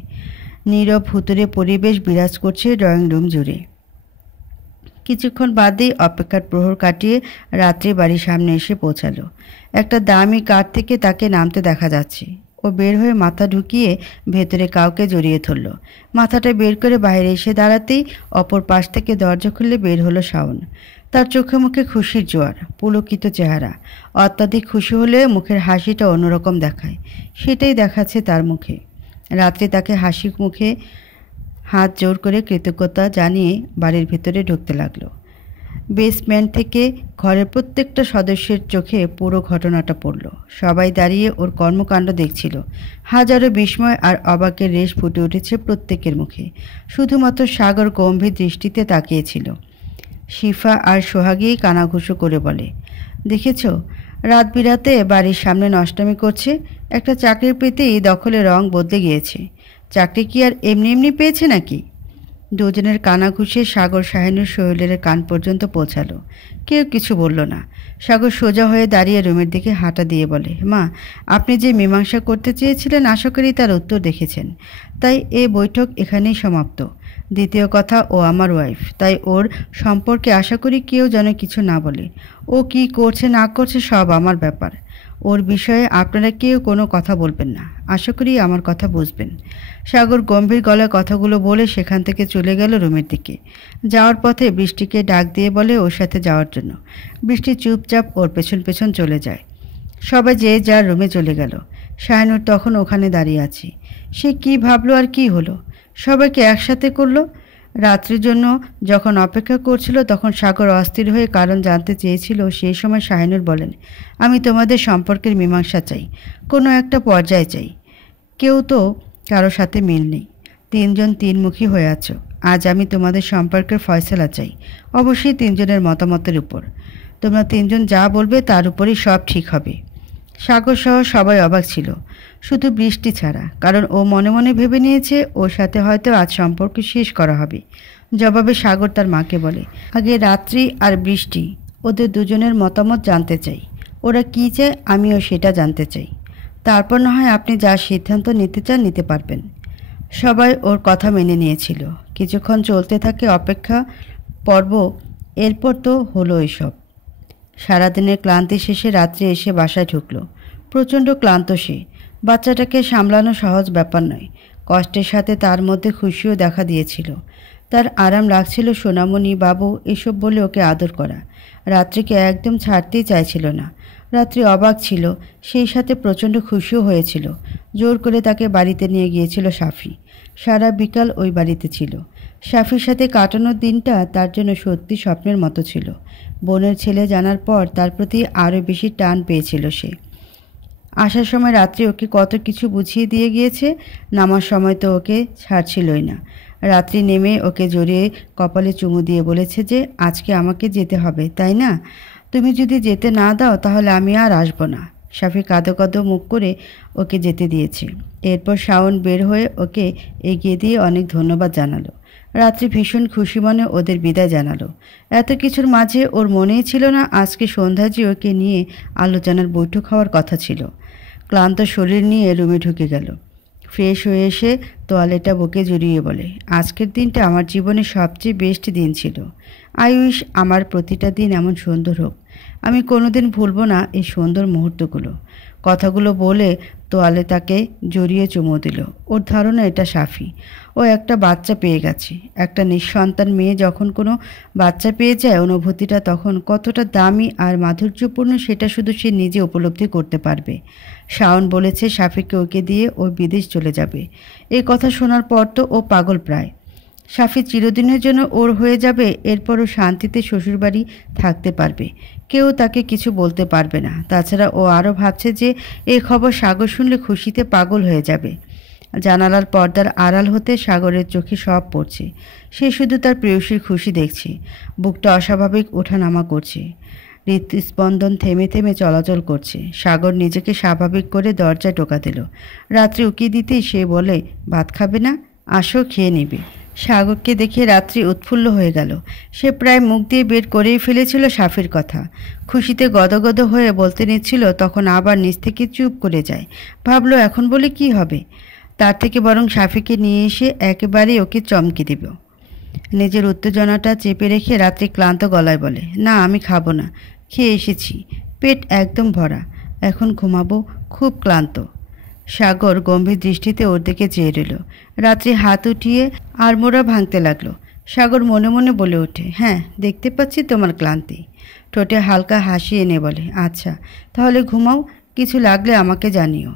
নীরব ভুতুরে পরিবেশ বিরাজ করছে ড্রয়িং রুম জুড়ে। কিছুক্ষণ বাদেই অপেক্ষার প্রহর কাটিয়ে রাত্রি বাড়ির সামনে এসে পৌঁছালো। একটা দামি কার থেকে তাকে নামতে দেখা যাচ্ছে। ও বের হয়ে মাথা ঢুকিয়ে ভেতরে কাউকে জড়িয়ে ধরল। মাথাটা বের করে বাইরে এসে দাঁড়াতেই অপর পাশ থেকে দরজা খুলে বের হলো শাওন। তার চোখে মুখে খুশির জোয়ার, পুলকিত চেহারা। অত্যাধিক খুশি হলে মুখের হাসিটা অন্যরকম দেখায়, সেটাই দেখাচ্ছে তার মুখে। রাত্রি তাকে হাসি মুখে হাত জোর করে কৃতজ্ঞতা জানিয়ে বাড়ির ভেতরে ঢুকতে লাগলো। বেসমেন্ট থেকে ঘরের প্রত্যেকটা সদস্যের চোখে পুরো ঘটনাটা পড়ল। সবাই দাঁড়িয়ে ওর কর্মকাণ্ড দেখছিল। হাজারো বিস্ময় আর অবাকের রেশ ফুটে উঠেছে প্রত্যেকের মুখে। শুধুমাত্র সাগর গম্ভীর দৃষ্টিতে তাকিয়েছিল। শিফা আর সোহাগী কানাঘুষো করে বলে, দেখেছ, রাত বিরাতে বাড়ির সামনে নষ্টামি করছে। একটা চাকরি পেতেই দখলে রং বদলে গিয়েছে। চাকরি কি আর এমনি এমনি পেয়েছে নাকি? দুজনের কানাঘুষে সাগর শাহিনুর সোহেলের কান পর্যন্ত পৌঁছালো। কেউ কিছু বলল না। সাগর সোজা হয়ে দাঁড়িয়ে রুমের দিকে হাঁটা দিয়ে বলে, মা, আপনি যে মীমাংসা করতে চেয়েছিলেন আশা করি তার উত্তর দেখেছেন। তাই এ বৈঠক এখানেই সমাপ্ত। দ্বিতীয় কথা, ও আমার ওয়াইফ, তাই ওর সম্পর্কে আশা করি কেউ যেন কিছু না বলে। ও কি করছে না করছে সব আমার ব্যাপার। ওর বিষয়ে আপনারা কেউ কোনো কথা বলবেন না। আশা করি আমার কথা বুঝবেন। সাগর গম্ভীর গলায় কথাগুলো বলে সেখান থেকে চলে গেল রুমের দিকে। যাওয়ার পথে বৃষ্টিকে ডাক দিয়ে বলে ওর সাথে যাওয়ার জন্য। বৃষ্টি চুপচাপ ওর পেছন পেছন চলে যায়। সবাই যে যার রুমে চলে গেল। শাহিনুর তখন ওখানে দাঁড়িয়ে আছে। সে কি ভাবলো আর কি হলো? সবাইকে একসাথে করলো। রাত্রির জন্য যখন অপেক্ষা করছিল তখন সাগর অস্থির হয়ে কারণ জানতে চেয়েছিল। সেই সময় শাহিনুর বলেন, আমি তোমাদের সম্পর্কের মীমাংসা চাই, কোনো একটা পর্যায়ে চাই। কেউ তো কারো সাথে মিল নেই। তিনজন তিনমুখী হয়ে আছো। আজ আমি তোমাদের সম্পর্কের ফয়সালা চাই, অবশ্যই তিনজনের মতামতের উপর। তোমরা তিনজন যা বলবে তার উপরেই সব ঠিক হবে। সাগর সহ সবাই অবাক ছিল, শুধু বৃষ্টি ছাড়া, কারণ ও মনে মনে ভেবে নিয়েছে ওর সাথে হয়তো আজ সম্পর্ক শেষ করা হবে। জবাবে সাগর তার মাকে বলে, আগে রাত্রি আর বৃষ্টি, ওদের দুজনের মতামত জানতে চাই। ওরা কী চায় আমিও সেটা জানতে চাই। তারপর না হয় আপনি যা সিদ্ধান্ত নিতে চান নিতে পারবেন। সবাই ওর কথা মেনে নিয়েছিল। কিছুক্ষণ চলতে থাকে অপেক্ষা পর্ব। এরপর তো হলো এসব। সারাদিনের ক্লান্তি শেষে রাত্রে এসে বাসায় ঢুকলো। প্রচণ্ড ক্লান্ত সে। বাচ্চাটাকে সামলানো সহজ ব্যাপার নয়। কষ্টের সাথে তার মধ্যে খুশিও দেখা দিয়েছিল। তার আরাম লাগছিল সোনামণি বাবু এসব বলে ওকে আদর করা। রাত্রিকে একদম ছাড়তেই চাইছিল না। রাত্রি অবাক ছিল, সেই সাথে প্রচণ্ড খুশিও হয়েছিল। জোর করে তাকে বাড়িতে নিয়ে গিয়েছিল সাফি। সারা বিকাল ওই বাড়িতে ছিল। সাফির সাথে কাটানোর দিনটা তার জন্য সত্যি স্বপ্নের মতো ছিল। বোনের ছেলে জানার পর তার প্রতি আরও বেশি টান পেয়েছিল সে। আসার সময় রাত্রি ওকে কত কিছু বুঝিয়ে দিয়ে গিয়েছে, নামার সময় তো ওকে ছাড়ছিলই না। রাত্রি নেমে ওকে জড়িয়ে কপালে চুমু দিয়ে বলেছে যে আজকে আমাকে যেতে হবে, তাই না? তুমি যদি যেতে না দাও তাহলে আমি আর আসবো না। সাফি কাঁদো কাঁদো মুখ করে ওকে যেতে দিয়েছে। এরপর শাওন বের হয়ে ওকে এগিয়ে দিয়ে অনেক ধন্যবাদ জানালো। রাত্রি ভীষণ খুশি মনে ওদের বিদায় জানালো। এত কিছুর মাঝে ওর মনেই ছিল না আজকে সন্ধ্যায় যে ওকে নিয়ে আলোচনার বৈঠক হওয়ার কথা ছিল। ক্লান্ত শরীর নিয়ে রুমে ঢুকে গেল। ফ্রেশ হয়ে এসে তোয়ালেটা বুকে জড়িয়ে বলে, আজকের দিনটা আমার জীবনের সবচেয়ে বেস্ট দিন ছিল। আই উইশ আমার প্রতিটা দিন এমন সুন্দর হোক। আমি কোনোদিন ভুলবো না এই সুন্দর মুহূর্তগুলো। কথাগুলো বলে তোয়ালে তাকে জড়িয়ে চুমু দিল। ওর ধারণা এটা সাফি। ও একটা বাচ্চা পেয়ে গেছে। একটা নিঃসন্তান মেয়ে যখন কোনো বাচ্চা পেয়ে যায় অনুভূতিটা তখন কতটা দামি আর মাধুর্যপূর্ণ সেটা শুধু সে নিজে উপলব্ধি করতে পারবে। শাওন বলেছে সাফিকে ওকে দিয়ে ও বিদেশ চলে যাবে। এই কথা শোনার পর তো ও পাগল প্রায়। সাফি চিরদিনের জন্য ওর হয়ে যাবে, এরপরও শান্তিতে শ্বশুরবাড়ি থাকতে পারবে। কেউ তাকে কিছু বলতে পারবে না। তাছাড়া ও আরও ভাবছে যে এই খবর সাগর শুনলে খুশিতে পাগল হয়ে যাবে। জানালার পর্দার আড়াল হতে সাগরের চোখে সব পড়ছে। সে শুধু তার প্রেয়সীর খুশি দেখছে। বুকটা অস্বাভাবিক ওঠানামা করছে। হৃদস্পন্দন থেমে থেমে চলাচল করছে। সাগর নিজেকে স্বাভাবিক করে দরজায় টোকা দিল। রাত্রি উকি দিতেই সে বলে, ভাত খাবে না? আসো, খেয়ে নিবে। সাগরকে দেখে রাত্রি উৎফুল্ল হয়ে গেল। সে প্রায় মুখ দিয়ে বের করেই ফেলেছিল সাফির কথা। খুশিতে গদগদ হয়ে বলতে নিচ্ছিল, তখন আবার নিজ থেকে চুপ করে যায়। ভাবলো এখন বলে কি হবে, তার থেকে বরং সাফিকে নিয়ে এসে একেবারেই ওকে চমকে দিব। নিজের উত্তেজনাটা চেপে রেখে রাত্রি ক্লান্ত গলায় বলে, না আমি খাবো না, খেয়ে এসেছি, পেট একদম ভরা, এখন ঘুমাবো, খুব ক্লান্ত। সাগর গম্ভীর দৃষ্টিতে ওর দিকে চেয়ে রইল। রাত্রি হাত উঠিয়ে আড়মোড়া ভাঙতে লাগলো। সাগর মনে মনে বলে ওঠে, হ্যাঁ দেখতে পাচ্ছি তোমার ক্লান্তি। ঠোঁটে হালকা হাসি এনে বলে, আচ্ছা তাহলে ঘুমাও, কিছু লাগলে আমাকে জানিও।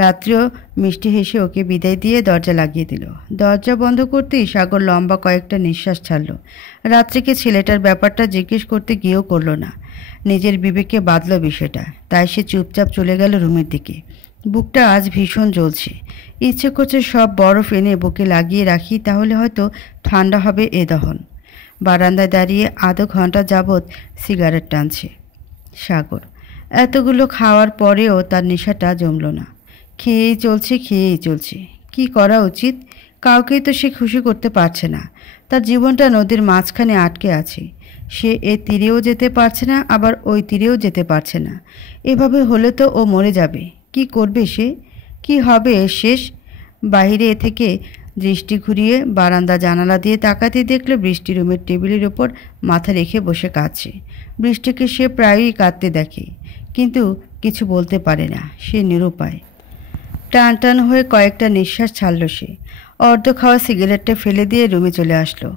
রাত্রিও মিষ্টি হেসে ওকে বিদায় দিয়ে দরজা লাগিয়ে দিল। দরজা বন্ধ করতেই সাগর লম্বা কয়েকটা নিঃশ্বাস ছাড়ল। রাত্রিকে ছেলেটার ব্যাপারটা জিজ্ঞেস করতে গিয়েও করল না। নিজের বিবেকে বাঁধল বিষয়টা, তাই সে চুপচাপ চলে গেল রুমের দিকে। বুকটা আজ ভীষণ জ্বলছে। ইচ্ছে করছে সব বরফ এনে বুকে লাগিয়ে রাখি, তাহলে হয়তো ঠান্ডা হবে এ দহন। বারান্দায় দাঁড়িয়ে আধা ঘন্টা যাবৎ সিগারেট টানছে সাগর। এতগুলো খাওয়ার পরেও তার নেশাটা জমল না। খেয়েই চলছে। কি করা উচিত? কাউকেই তো সে খুশি করতে পারছে না। তার জীবনটা নদীর মাঝখানে আটকে আছে। সে এ তীরেও যেতে পারছে না, আবার ওই তীরেও যেতে পারছে না। এভাবে হলে তো ও মরে যাবে। কি করবে সে? কি হবে এর শেষ? বাহিরে থেকে দৃষ্টি ঘুরিয়ে বারান্দা জানালা দিয়ে তাকাতে দেখল বৃষ্টি রুমের টেবিলের ওপর মাথা রেখে বসে কাঁদছে। বৃষ্টিকে সে প্রায়ই কাঁদতে দেখে, কিন্তু কিছু বলতে পারে না। সে নিরুপায়। টান টান হয়ে কয়েকটা নিঃশ্বাস ছাড়ল সে। অর্ধ খাওয়া সিগারেটটা ফেলে দিয়ে রুমে চলে আসলো।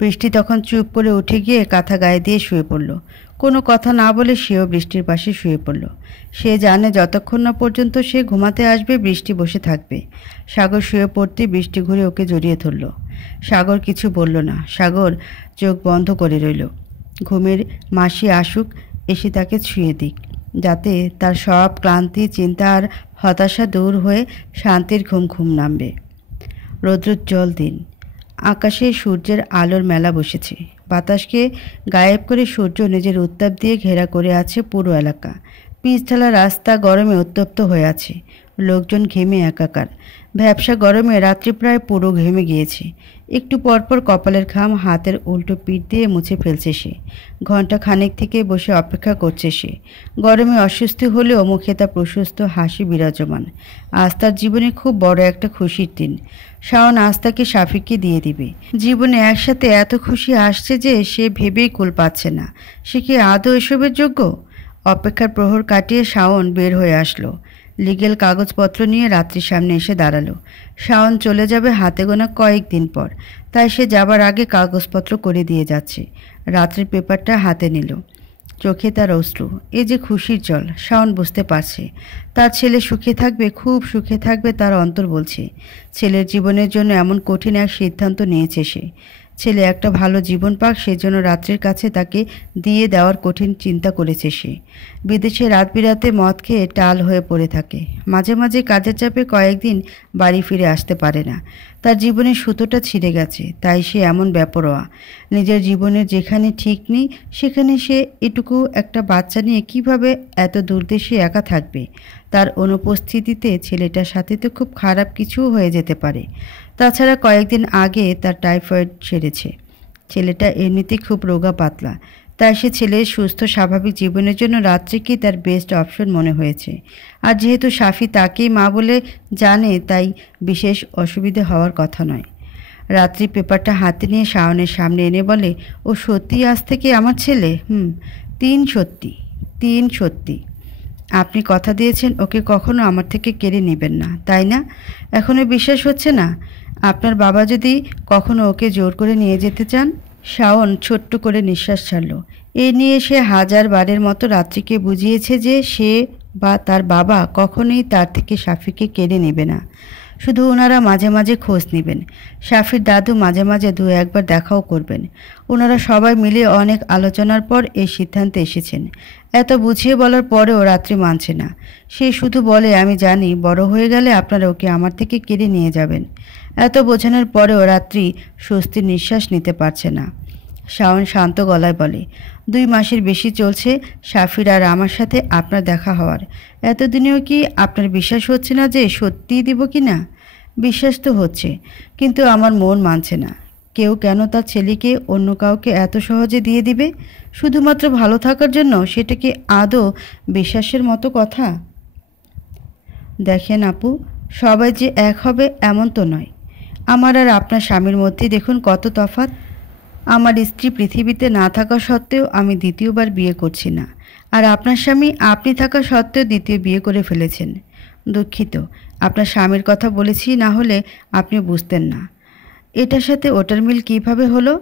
বৃষ্টি তখন চুপ করে উঠে গিয়ে কাঁথা গায়ে দিয়ে শুয়ে পড়ল। কোনো কথা না বলে সেও বৃষ্টির পাশে শুয়ে পড়ল। সে জানে যতক্ষণ না পর্যন্ত সে ঘুমাতে আসবে বৃষ্টি বসে থাকবে। সাগর শুয়ে পড়তে বৃষ্টি ঘুরে ওকে জড়িয়ে ধরল। সাগর কিছু বলল না। সাগর চোখ বন্ধ করে রইল। ঘুমের মাসি আসুক, এসে তাকে ছুঁয়ে দিক, যাতে তার সব ক্লান্তি, চিন্তা আর হতাশা দূর হয়ে শান্তির ঘুম নামবে। রৌদ্রোজ্জ্বল দিন। আকাশে সূর্যের আলোর মেলা বসেছে। বাতাসকে গায়েব করে সূর্য নিজের উত্তাপ দিয়ে ঘেরা করে আছে পুরো এলাকা। পিচঢালা রাস্তা গরমে উত্তপ্ত হয়ে আছে। লোকজন ঘেমে একাকার। ভ্যাপসা গরমে রাত্রি প্রায় পুরো ঘেমে গিয়েছে। একটু পরপর কপালের ঘাম হাতের উল্টো পিঠ দিয়ে মুছে ফেলছে সে। ঘণ্টা খানেক থেকে বসে অপেক্ষা করছে সে। গরমে অস্বস্তি হলেও মুখে তার প্রশস্ত হাসি বিরাজমান। আজ তার জীবনে খুব বড় একটা খুশির দিন। শাওন আজ তাকে সাফিককে দিয়ে দিবে। জীবনে একসাথে এত খুশি আসছে যে সে ভেবেই কুল পাচ্ছে না। সে কি আদৌ এসবের যোগ্য? অপেক্ষার প্রহর কাটিয়ে শাওন বের হয়ে আসলো। লিগেল কাগজপত্র নিয়ে রাত্রির সামনে এসে দাঁড়ালো। শাওন চলে যাবে হাতে গোনা কয়েকদিন পর, তাই সে যাবার আগে কাগজপত্র করে দিয়ে যাচ্ছে। রাত্রির পেপারটা হাতে নিল। চোখে তার অশ্রু। এ যে খুশির জল। শাওন বুঝতে পারছে তার ছেলে সুখে থাকবে, খুব সুখে থাকবে, তার অন্তর বলছে। ছেলের জীবনের জন্য এমন কঠিন এক সিদ্ধান্ত নিয়েছে সে। ছেলে একটা ভালো জীবন পাক, সেজন্য রাত্রির কাছে তাকে দিয়ে দেওয়ার কঠিন চিন্তা করেছে সে। বিদেশে রাত বিরাতে মদ খেয়ে টাল হয়ে পড়ে থাকে। মাঝে মাঝে কাজের চাপে কয়েকদিন বাড়ি ফিরে আসতে পারে না। তার জীবনের সুতোটা ছিঁড়ে গেছে, তাই সে এমন বেপরোয়া। নিজের জীবনের যেখানে ঠিক নেই সেখানে সে এটুকু একটা বাচ্চা নিয়ে কিভাবে এত দূরদেশে একা থাকবে? তার অনুপস্থিতিতে ছেলেটার সাথে তো খুব খারাপ কিছুও হয়ে যেতে পারে। তাছাড়া কয়েকদিন আগে তার টাইফয়েড সেরেছে। ছেলেটা এমনিতেই খুব রোগা পাতলা, তাই সে ছেলের সুস্থ স্বাভাবিক জীবনের জন্য রাত্রিকেই তার বেস্ট অপশন মনে হয়েছে। আর যেহেতু সাফি তাকেই মা বলে জানে, তাই বিশেষ অসুবিধে হওয়ার কথা নয়। রাত্রি পেপারটা হাতে নিয়ে শাওনের সামনে এনে বলে, ও সত্যি আজ থেকে আমার ছেলে? তিন সত্যি। আপনি কথা দিয়েছেন ওকে কখনো আমার থেকে কেড়ে নেবেন না, তাই না? এখনো বিশ্বাস হচ্ছে না? আপনার বাবা যদি কখনো ওকে জোর করে নিয়ে যেতে চান? শাওন ছোট্ট করে নিঃশ্বাস ছাড়ল। এ নিয়ে সে হাজার বারের মতো রাত্রিকে বুঝিয়েছে যে সে বা তার বাবা কখনোই তার থেকে সাফিকে কেড়ে নেবে না। শুধু ওনারা মাঝে মাঝে খোঁজ নেবেন। সাফির দাদু মাঝে মাঝে দু একবার দেখাও করবেন। ওনারা সবাই মিলে অনেক আলোচনার পর এই সিদ্ধান্তে এসেছেন। এত বুঝিয়ে বলার পরেও রাত্রি মানছে না। সে শুধু বলে, আমি জানি বড় হয়ে গেলে আপনারা ওকে আমার থেকে কেড়ে নিয়ে যাবেন। এত বোঝানোর পরেও রাত্রি স্বস্তির নিঃশ্বাস নিতে পারছে না। শাওন শান্ত গলায় বলে, 2 মাসের বেশি চলছে সাফির আর আমার সাথে আপনার দেখা হওয়ার। এতদিনেও কি আপনার বিশ্বাস হচ্ছে না যে সত্যিই দিব কি না? বিশ্বাস তো হচ্ছে, কিন্তু আমার মন মানছে না। কেউ কেন তার ছেলেকে অন্য কাউকে এত সহজে দিয়ে দিবে শুধুমাত্র ভালো থাকার জন্য? সেটা কি আদৌ বিশ্বাসের মতো কথা? দেখেন আপু, সবাই যে এক হবে এমন তো নয়। আমার আর আপনার স্বামীর মধ্যে দেখুন কত তফাৎ। আমার স্ত্রী পৃথিবীতে না থাকা সত্ত্বেও আমি দ্বিতীয়বার বিয়ে করছি না, আর আপনার স্বামী আপনি থাকা সত্ত্বেও দ্বিতীয় বিয়ে করে ফেলেছেন। দুঃখিত, আপনার স্বামীর কথা বলেছি, না হলে আপনি বুঝতেন না। এটার সাথে ওটার মিল কীভাবে হলো?